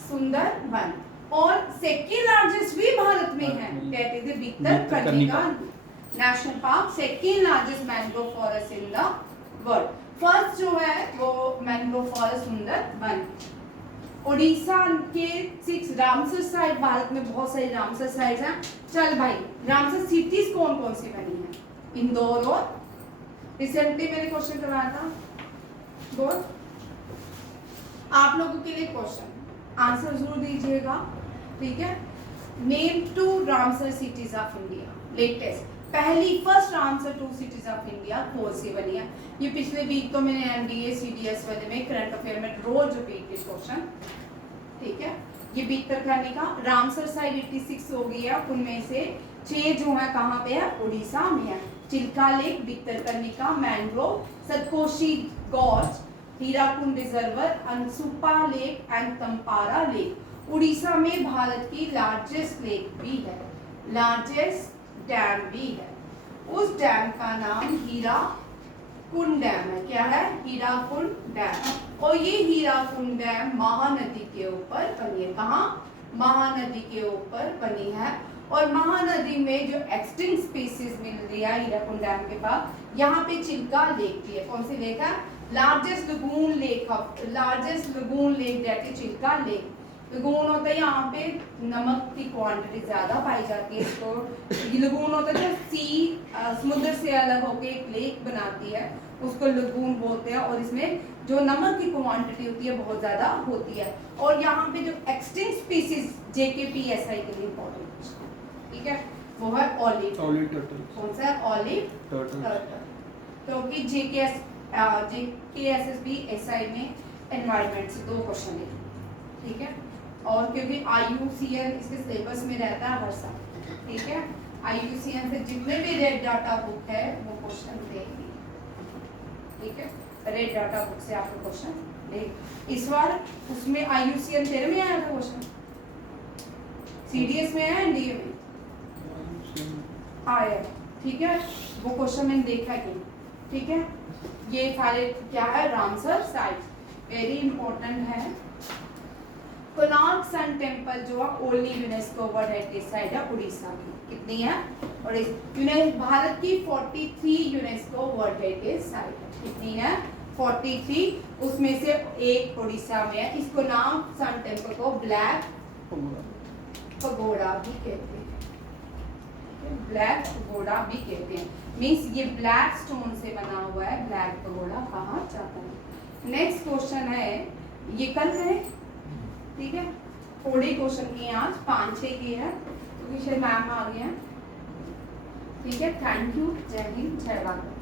सुंदरबन। और सेकेंड लार्जेस्ट भी भारत में है, that is Bhitarkanika national park, second largest mangrove forest in the world. First जो है वो मैंग्रोव फॉरेस्ट सुंदरबन। उड़ीसा के 6 रामसर साइट, भारत में बहुत सारी रामसर साइट्स हैं। चल भाई, रामसर सिटीज कौन कौन सी बनी है? इंदौर और रिसेंटली मैंने क्वेश्चन करवाया था बोल। आप लोगों के लिए क्वेश्चन, आंसर जरूर दीजिएगा, ठीक है। Name 2 Ramsar cities of India, latest, first Ramsar 2 cities of India कौन सी बनी है? ये पिछले वीक तो मैंने एमडीए सीडीएस वाले में करंट अफेयर में रोज रिपीट किए क्वेश्चन, ठीक है। ये भितरकनिका रामसर साइट 86 हो गई है, उनमें से 6 जो है कहाँ पे है? उड़ीसा में है। Chilka lake, Bhitarkanika mangrove, Satkosia gorge, Hirakud reservoir, Ansupa lake and Tampara lake. Orissa में भारत की लार्जेस्ट लेक भी है, लार्जेस्ट डैम भी है। उस डैम का नाम हीराकुंड डैम है। क्या है? हीराकुंड डैम। और ये हीराकुंड डैम महानदी के ऊपर बनी है। कहाँ? महानदी के ऊपर बनी है। और महानदी में जो एक्सटिंक्ट स्पीसीज मिल रही है हीराकुंड डैम के पास, यहाँ पे चिल्का लेक भी है। कौन सी लेक है? Largest lagoon lake, largest lagoon lake that is Chilika lake. Lagoon होता है यहाँ पे नमक की क्वांटिटी ज्यादा पाई जाती है, इसको लगून होता है जो समुद्र से अलग होकर एक लेक बनाती है, उसको लगून बोलते हैं। और इसमें जो नमक की क्वांटिटी होती है बहुत ज्यादा होती है। और यहाँ पे जो एक्सटिंक्ट स्पीसीज JKPSI के लिए इम्पोर्टेंट, ठीक है, वो है ऑलिव टर्टल। कौन सा है? Olive turtle. क्योंकि JKSSB SI में एनवायरनमेंट से 2 क्वेश्चन है, ठीक है। और क्योंकि IUCN इसके सिलेबस में रहता है हर साल, ठीक है। IUCN से जितने भी रेड डाटा बुक है वो क्वेश्चन देगी, ठीक है। रेड डाटा बुक से आपको क्वेश्चन देगी। इस बार उसमें IUCN तेरे में आया था क्वेश्चन, CDS में आया, NDA में आया, ठीक है। वो क्वेश्चन मैंने देखा कि, ठीक है। ये सारे क्या है? रामसर साइट, वेरी इंपॉर्टेंट है। कोणार्क सन टेम्पल जो है only UNESCO world heritage site है उड़ीसा की। कितनी है? और भारत की 43 यूनेस्को वर्ल्ड हेरिटेज साइट है। कितनी है? 43, उसमें से एक उड़ीसा में है। इसको नाम सन टेम्पल को ब्लैक पगोड़ा भी कहते हैं, ब्लैक पगोड़ा भी कहते हैं। मीन्स ये ब्लैक स्टोन से बना हुआ है, ब्लैक पगोड़ा कहा जाता है। नेक्स्ट क्वेश्चन है, ये कल करें, ठीक है। थोड़े क्वेश्चन किए आज, 5-6 किए हैं क्योंकि शायद मैम आ गए हैं, ठीक है। थैंक यू, जय हिंद, जय भारत।